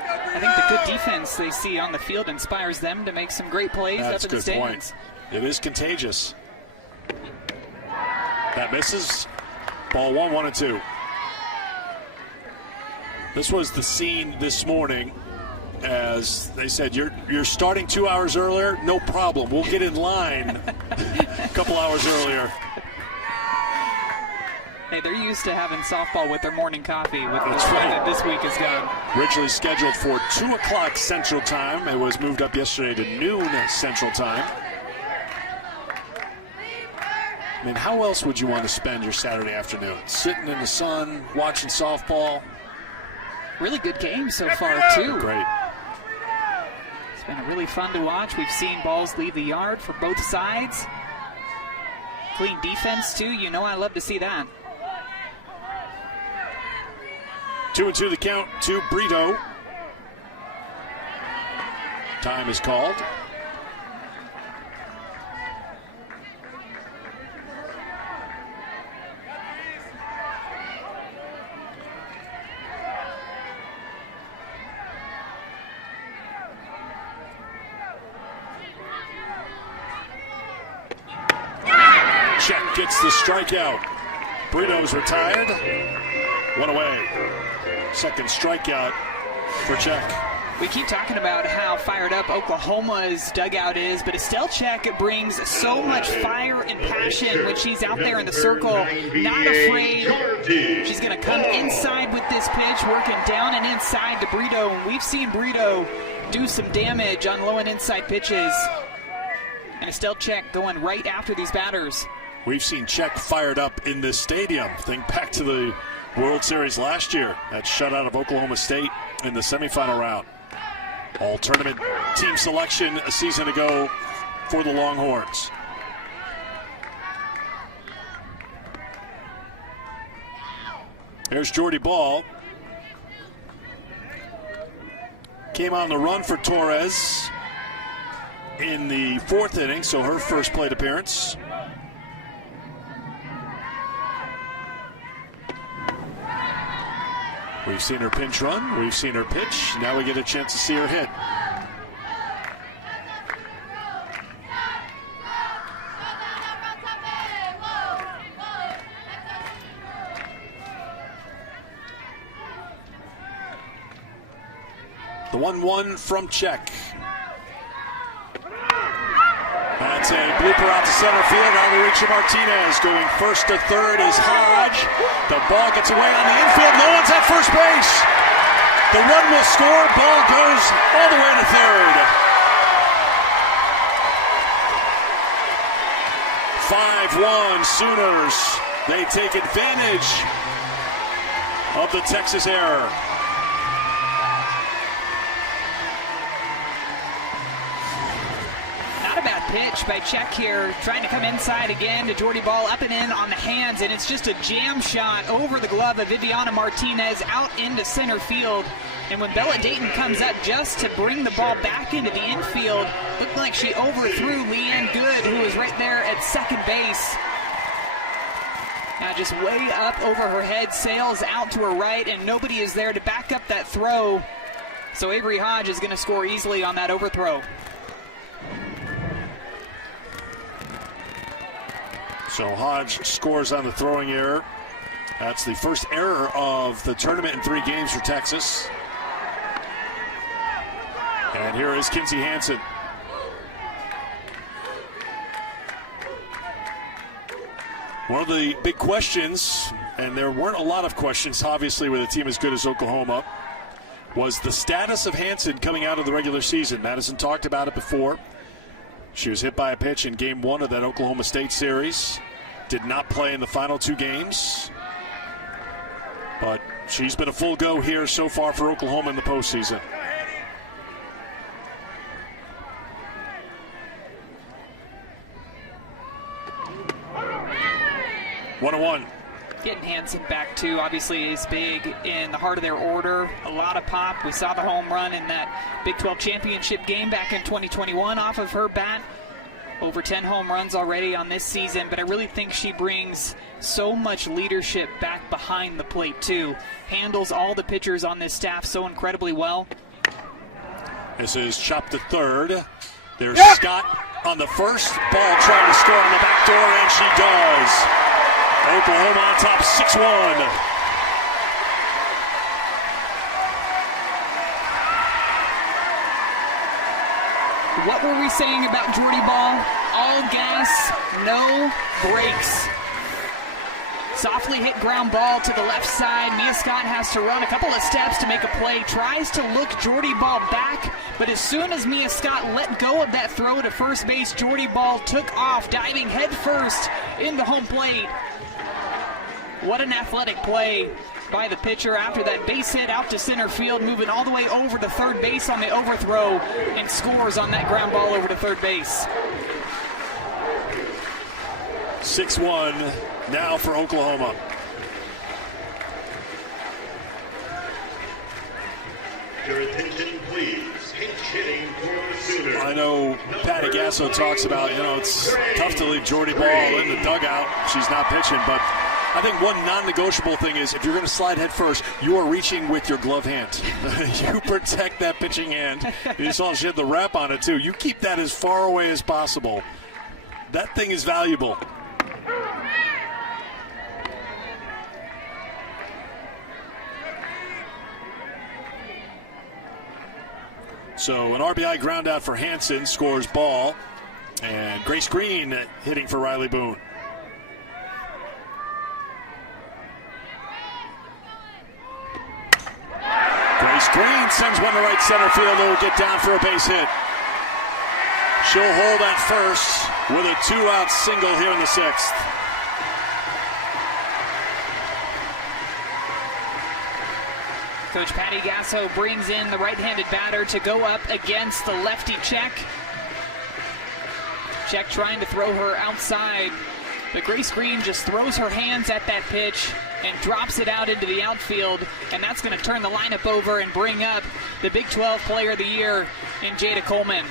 I think the good defense they see on the field inspires them to make some great plays up in the stands. It is contagious. That misses. Ball 1-1-2. This was the scene this morning, as they said, you're starting 2 hours earlier, no problem. We'll get in line a couple hours earlier. Hey, they're used to having softball with their morning coffee with the way that this week is gone. Originally scheduled for 2 o'clock Central Time. It was moved up yesterday to noon Central Time. I mean, how else would you want to spend your Saturday afternoon? Sitting in the sun, watching softball. Really good game so far, too. Great. It's been really fun to watch. We've seen balls leave the yard for both sides. Clean defense, too. You know I love to see that. 2-2 the count to Brito. Time is called. Check gets the strikeout. Brito's retired. One away. Second strikeout for Check. We keep talking about how fired up Oklahoma's dugout is, but Estelle Check brings so much fire and passion when she's out there in the circle, not afraid. She's going to come inside with this pitch, working down and inside to Brito. And we've seen Brito do some damage on low and inside pitches. And Estelle Check going right after these batters. We've seen Check fired up in this stadium. Think back to the World Series last year, that shutout of Oklahoma State in the semifinal round. All tournament team selection a season ago for the Longhorns. There's Jordy Ball. Came on the run for Torres in the 4th inning, so her first plate appearance. We've seen her pinch run, we've seen her pitch, now we get a chance to see her hit. The 1-1 from Czech. That's a blooper out to center field. Alvarici Martinez going first to third is Hodge. The ball gets away on the infield. No one's at first base. The run will score. Ball goes all the way to third. 5-1 Sooners. They take advantage of the Texas error. Pitch by Czech here, trying to come inside again to Jordy Ball, up and in on the hands, and it's just a jam shot over the glove of Viviana Martinez out into center field. And when Bella Dayton comes up just to bring the ball back into the infield, looked like she overthrew Leanne Good, who was right there at second base. Now just way up over her head, sails out to her right, and nobody is there to back up that throw. So Avery Hodge is going to score easily on that overthrow. So Hodge scores on the throwing error. That's the first error of the tournament in 3 games for Texas. And here is Kinsey Hansen. One of the big questions, and there weren't a lot of questions, obviously, with a team as good as Oklahoma, was the status of Hansen coming out of the regular season. Madison talked about it before. She was hit by a pitch in Game 1 of that Oklahoma State series. Did not play in the final 2 games. But she's been a full go here so far for Oklahoma in the postseason. One-on-one. Getting Hansen back too, obviously, is big in the heart of their order. A lot of pop. We saw the home run in that Big 12 championship game back in 2021 off of her bat. Over 10 home runs already on this season, but I really think she brings so much leadership back behind the plate too. Handles all the pitchers on this staff so incredibly well. This is chopped to third. There's Scott on the first. Ball trying to score on the back door, and she does. Oklahoma on top 6-1. What were we saying about Jordy Ball? All gas, no brakes. Softly hit ground ball to the left side. Mia Scott has to run a couple of steps to make a play. Tries to look Jordy Ball back, but as soon as Mia Scott let go of that throw to first base, Jordy Ball took off, diving headfirst into home plate. What an athletic play by the pitcher after that base hit out to center field, moving all the way over to third base on the overthrow, and scores on that ground ball over to third base. 6-1 now for Oklahoma. Your attention, please. Pinch hitting for the Sooners. I know Patty Gasso talks about, it's tough to leave Jordy Ball in the dugout. She's not pitching, but I think one non-negotiable thing is if you're going to slide head first, you are reaching with your glove hand. You protect that pitching hand. You saw she had the wrap on it, too. You keep that as far away as possible. That thing is valuable. So an RBI ground out for Hansen, scores Ball. And Grace Green hitting for Riley Boone. Grace Green sends one to right center field. It will get down for a base hit. She'll hold at first with a 2-out single here in the 6th. Coach Patty Gasso brings in the right-handed batter to go up against the lefty Czech. Czech trying to throw her outside But Grace Green just throws her hands at that pitch and drops it out into the outfield, and that's going to turn the lineup over and bring up the Big 12 Player of the Year in Jada Coleman.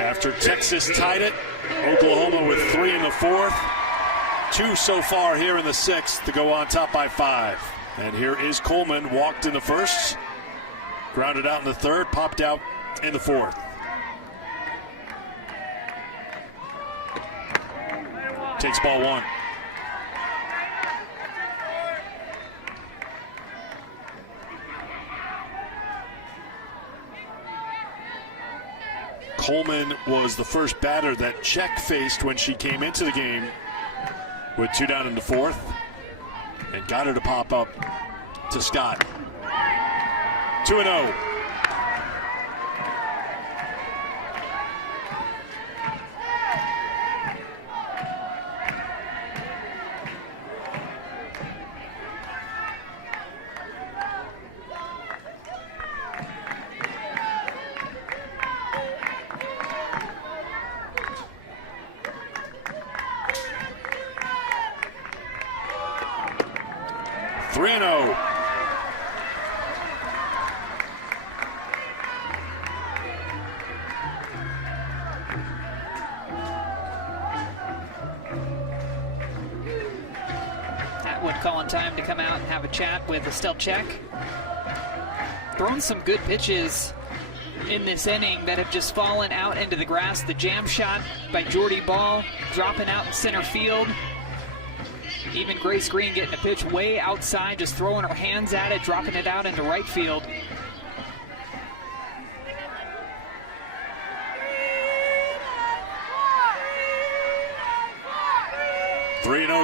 After Texas tied it, Oklahoma with 3 in the 4th. 2 so far here in the 6th to go on top by 5. And here is Coleman, walked in the 1st, grounded out in the 3rd, popped out in the 4th. Takes ball 1. Coleman was the first batter that Czech faced when she came into the game with 2 down in the 4th, and got her to pop up to Scott. 2-0. Calling time to come out and have a chat with Estelle Czech. Thrown some good pitches in this inning that have just fallen out into the grass. The jam shot by Jordy Ball dropping out in center field. Even Grace Green getting a pitch way outside, just throwing her hands at it, dropping it out into right field.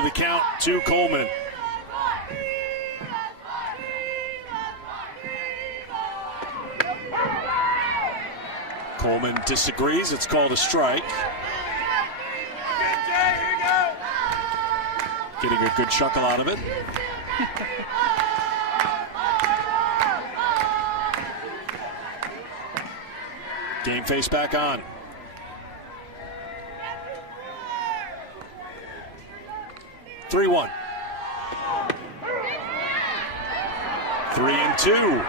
The count to Coleman. Coleman disagrees. It's called a strike. Getting a good chuckle out of it. Game face back on. 3-1. 3-2.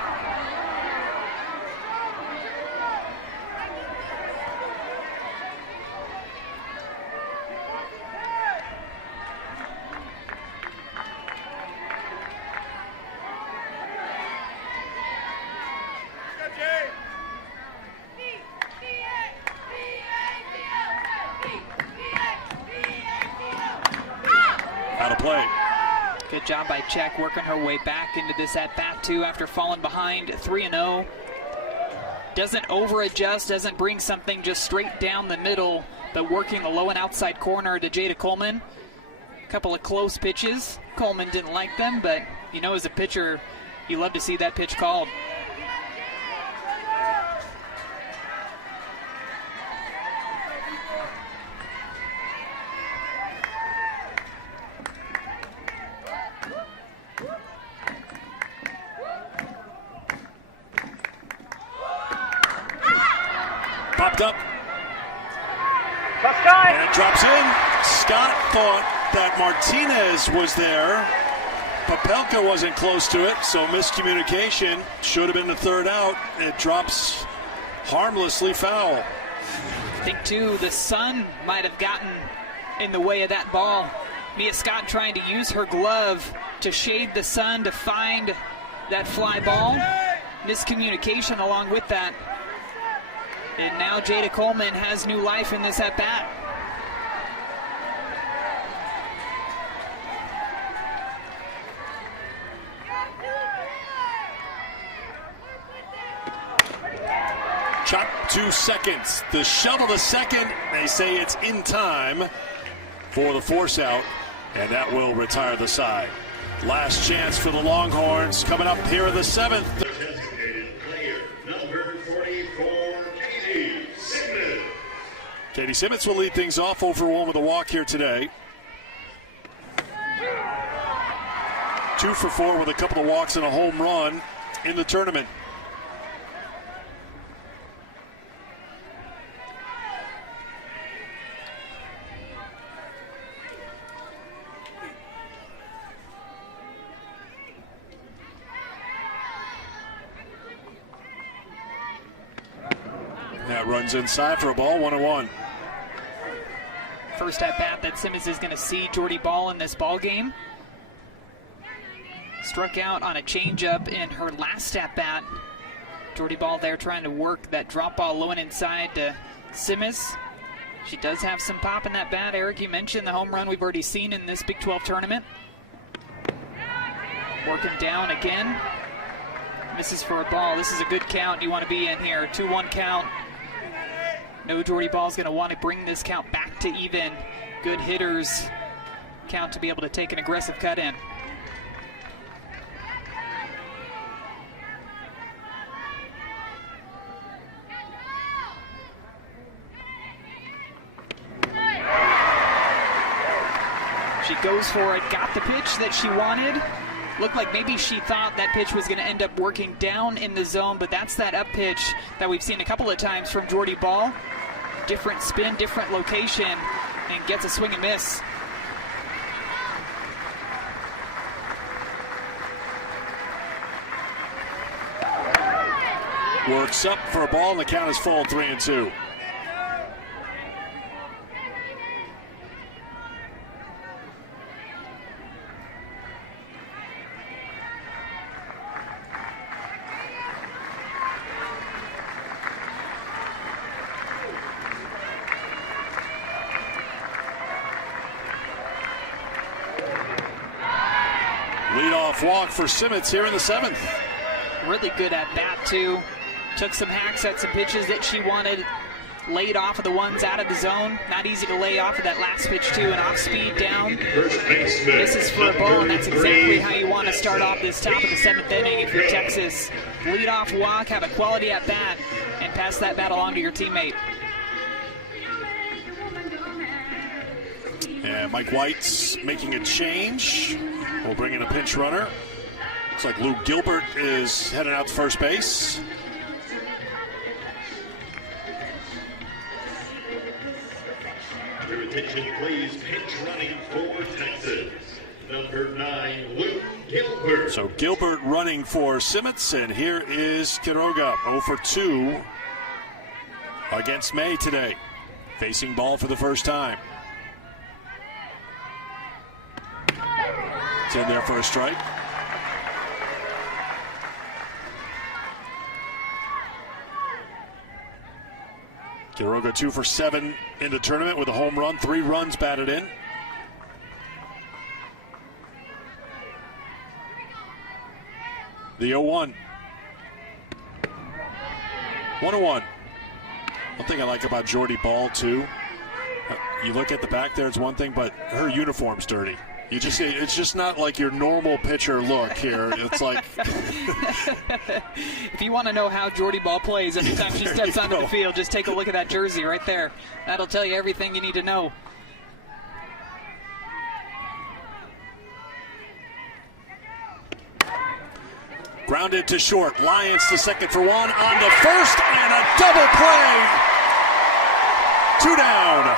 Good job by Czech working her way back into this at-bat too after falling behind 3-0. Doesn't over-adjust, doesn't bring something just straight down the middle, but working the low and outside corner to Jada Coleman. A couple of close pitches. Coleman didn't like them, but you know, as a pitcher, you love to see that pitch called. Popped up. And it drops in. Scott thought that Martinez was there. Popelka wasn't close to it, so miscommunication. Should have been the third out. It drops harmlessly foul. I think, too, the sun might have gotten in the way of that ball. Mia Scott trying to use her glove to shade the sun to find that fly ball. Miscommunication along with that. And now Jada Coleman has new life in this at-bat. Chop to seconds. The shovel to second. They say it's in time for the force out, and that will retire the side. Last chance for the Longhorns coming up here in the 7th. Katie Simmons will lead things off, 0 for 1 with a walk here today. 2 2 for 4 with a couple of walks and a home run in the tournament. That runs inside for a ball, 1-1. First at bat that Simmons is going to see Jordy Ball in this ball game. Struck out on a changeup in her last at bat. Jordy Ball there trying to work that drop ball low and inside to Simmons. She does have some pop in that bat. Eric, you mentioned the home run we've already seen in this Big 12 tournament. Working down again. Misses for a ball. This is a good count. You want to be in here. 2-1 count. No, Jordy Ball's going to want to bring this count back to even. Good hitters count to be able to take an aggressive cut in. She goes for it, got the pitch that she wanted. Looked like maybe she thought that pitch was going to end up working down in the zone, but that's that up pitch that we've seen a couple of times from Jordy Ball. Different spin, different location, and gets a swing and miss. Works up for a ball, and the count is full, 3-2. Leadoff walk for Simmons here in the 7th. Really good at bat, too. Took some hacks at some pitches that she wanted. Laid off of the ones out of the zone. Not easy to lay off of that last pitch, too. An off speed down. This is for a ball, and that's exactly how you want to start off this top of the 7th inning if you're Texas. Lead off walk, have a quality at bat, and pass that bat along to your teammate. And Mike White's making a change. We'll bring in a pinch runner. Looks like Luke Gilbert is heading out to first base. Your attention, please. Pinch running for Texas. Number 9, Luke Gilbert. So Gilbert running for Simmons, and here is Quiroga, 0 for 2 against May today. Facing ball for the first time. It's in there for a strike. Quiroga 2 for 7 in the tournament with a home run, 3 runs batted in. The 0-1. 1-1. One thing I like about Jordy Ball, too, you look at the back there, it's one thing, but her uniform's dirty. You just see, it's just not like your normal pitcher look here. It's like if you want to know how Jordy Ball plays every time she steps onto the field, just take a look at that jersey right there. That'll tell you everything you need to know. Grounded to short. Lions to second for 1. On to first, and a double play. 2 down.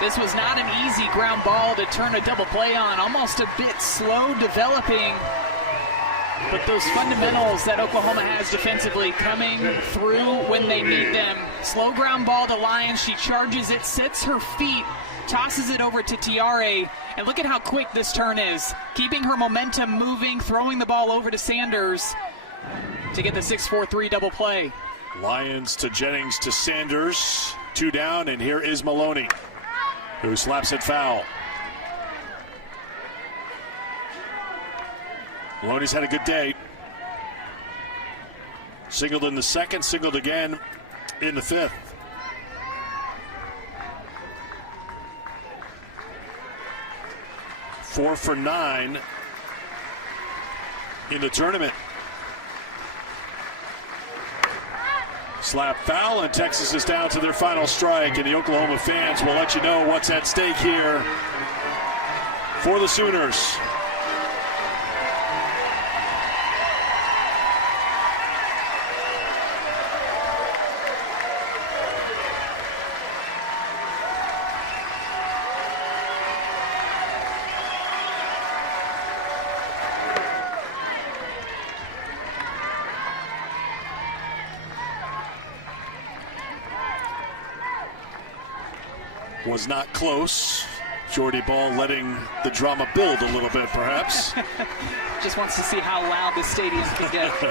This was not an easy ground ball to turn a double play on. Almost a bit slow developing. But those fundamentals that Oklahoma has defensively coming through when they need them. Slow ground ball to Lyons. She charges it, sets her feet, tosses it over to Tiare. And look at how quick this turn is. Keeping her momentum moving, throwing the ball over to Sanders to get the 6-4-3 double play. Lyons to Jennings to Sanders. 2 down, and here is Maloney, who slaps it foul. Maloney's had a good day. Singled in the second, singled again in the 5th. Four for 9 in the tournament. Slap foul, and Texas is down to their final strike, and the Oklahoma fans will let you know what's at stake here for the Sooners. Was not close. Jordy Ball letting the drama build a little bit, perhaps. Just wants to see how loud the stadium can get.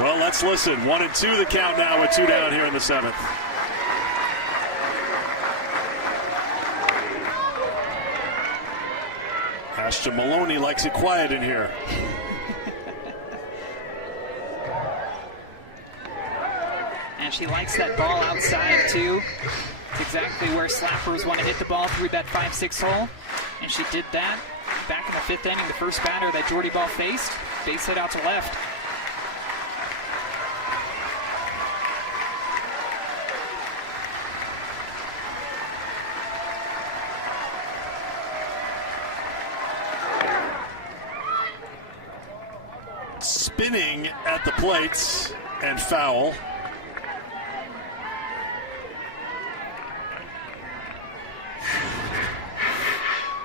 Well, let's listen. 1-2 the count now with 2 down here in the 7th. Ashton Maloney likes it quiet in here. And she likes that ball outside, too. It's exactly where slappers want to hit the ball through that 5-6 hole. And she did that back in the 5th inning, the first batter that Jordy Ball faced. Base hit out to left. Spinning at the plates and foul.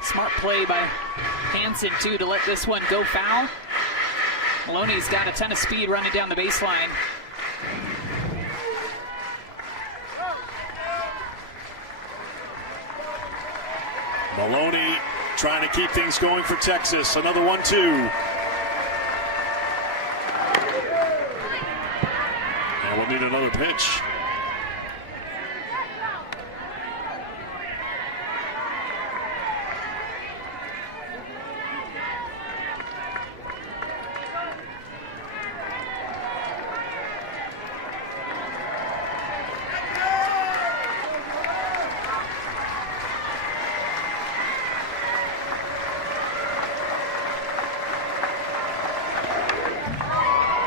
Smart play by Hansen, too, to let this one go foul. Maloney's got a ton of speed running down the baseline. Maloney trying to keep things going for Texas. Another 1-2. And we'll need another pitch.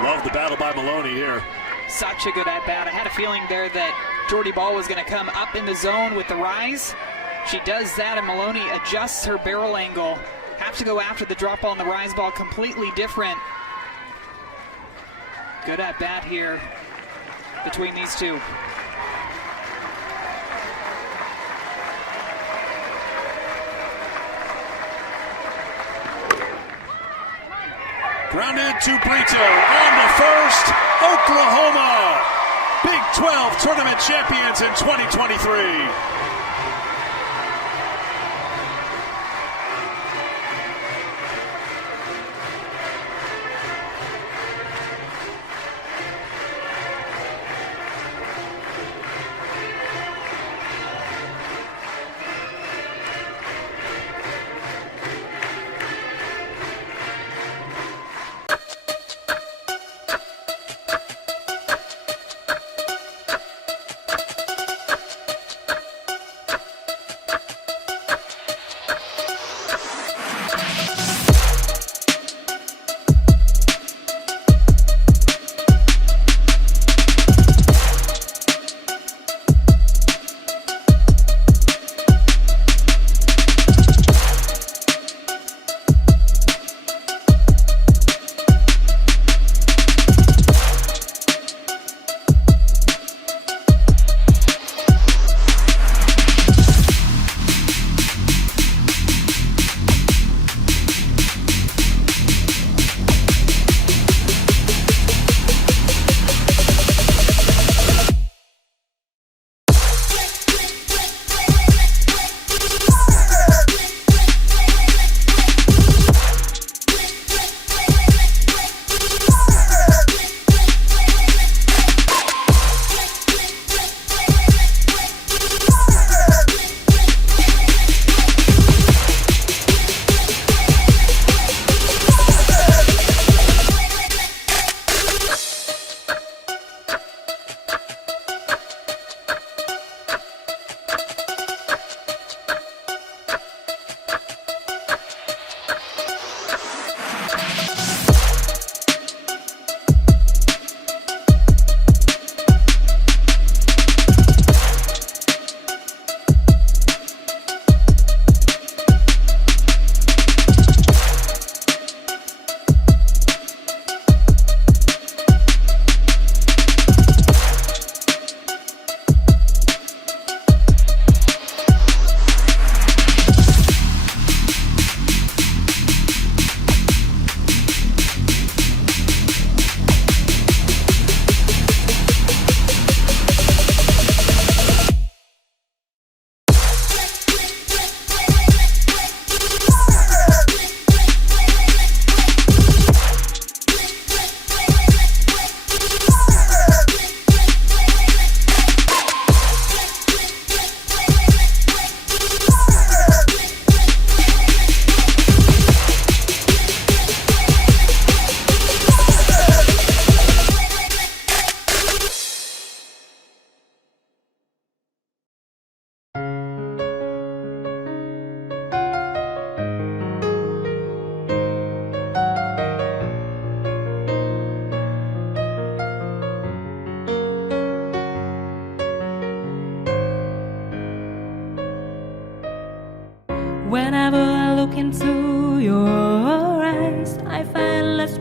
Love the battle by Maloney here. Such a good at-bat. I had a feeling there that Jordy Ball was going to come up in the zone with the rise. She does that, and Maloney adjusts her barrel angle. Have to go after the drop ball and the rise ball, completely different. Good at-bat here between these two. Grounded to Brito on the first. Oklahoma, Big 12 tournament champions in 2023.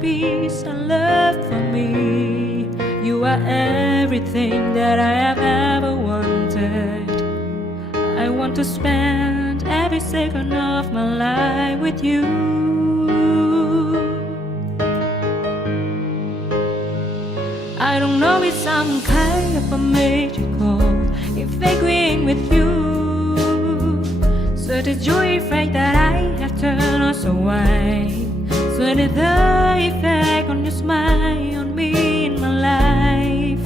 peace and love for me. You are everything that I have ever wanted. I want to spend every second of my life with you. I don't know if some kind of a magical if agreeing with you. So the joy effect that I have turned us away. So did the effect on your smile on me in my life.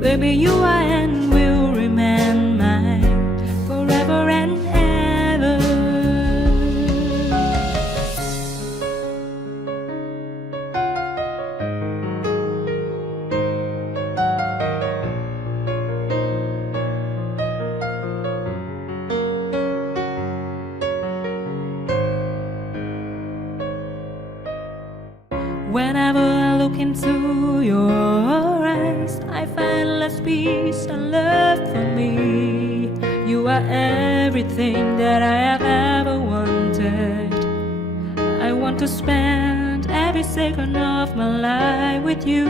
Baby, you are and will remain mine forever and ever. Whenever I look into your eyes, I find less peace and love for me. You are everything that I have ever wanted. I want to spend every second of my life with you.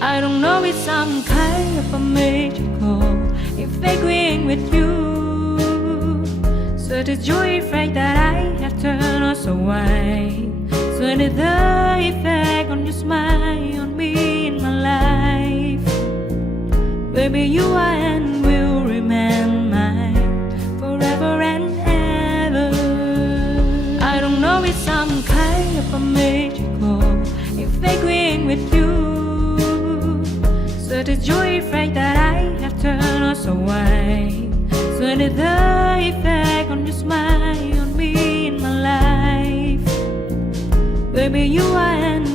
I don't know if some kind of a magical if agreeing with you. So the joy effect that I have turned us away. So did the effect on your smile on me in my life. Baby, you are and will remain mine forever and ever. I don't know if some kind of a magical if agreeing with you. So the joy effect that I have turned us away. So did the effect on your smile on me in my life. Baby, you are and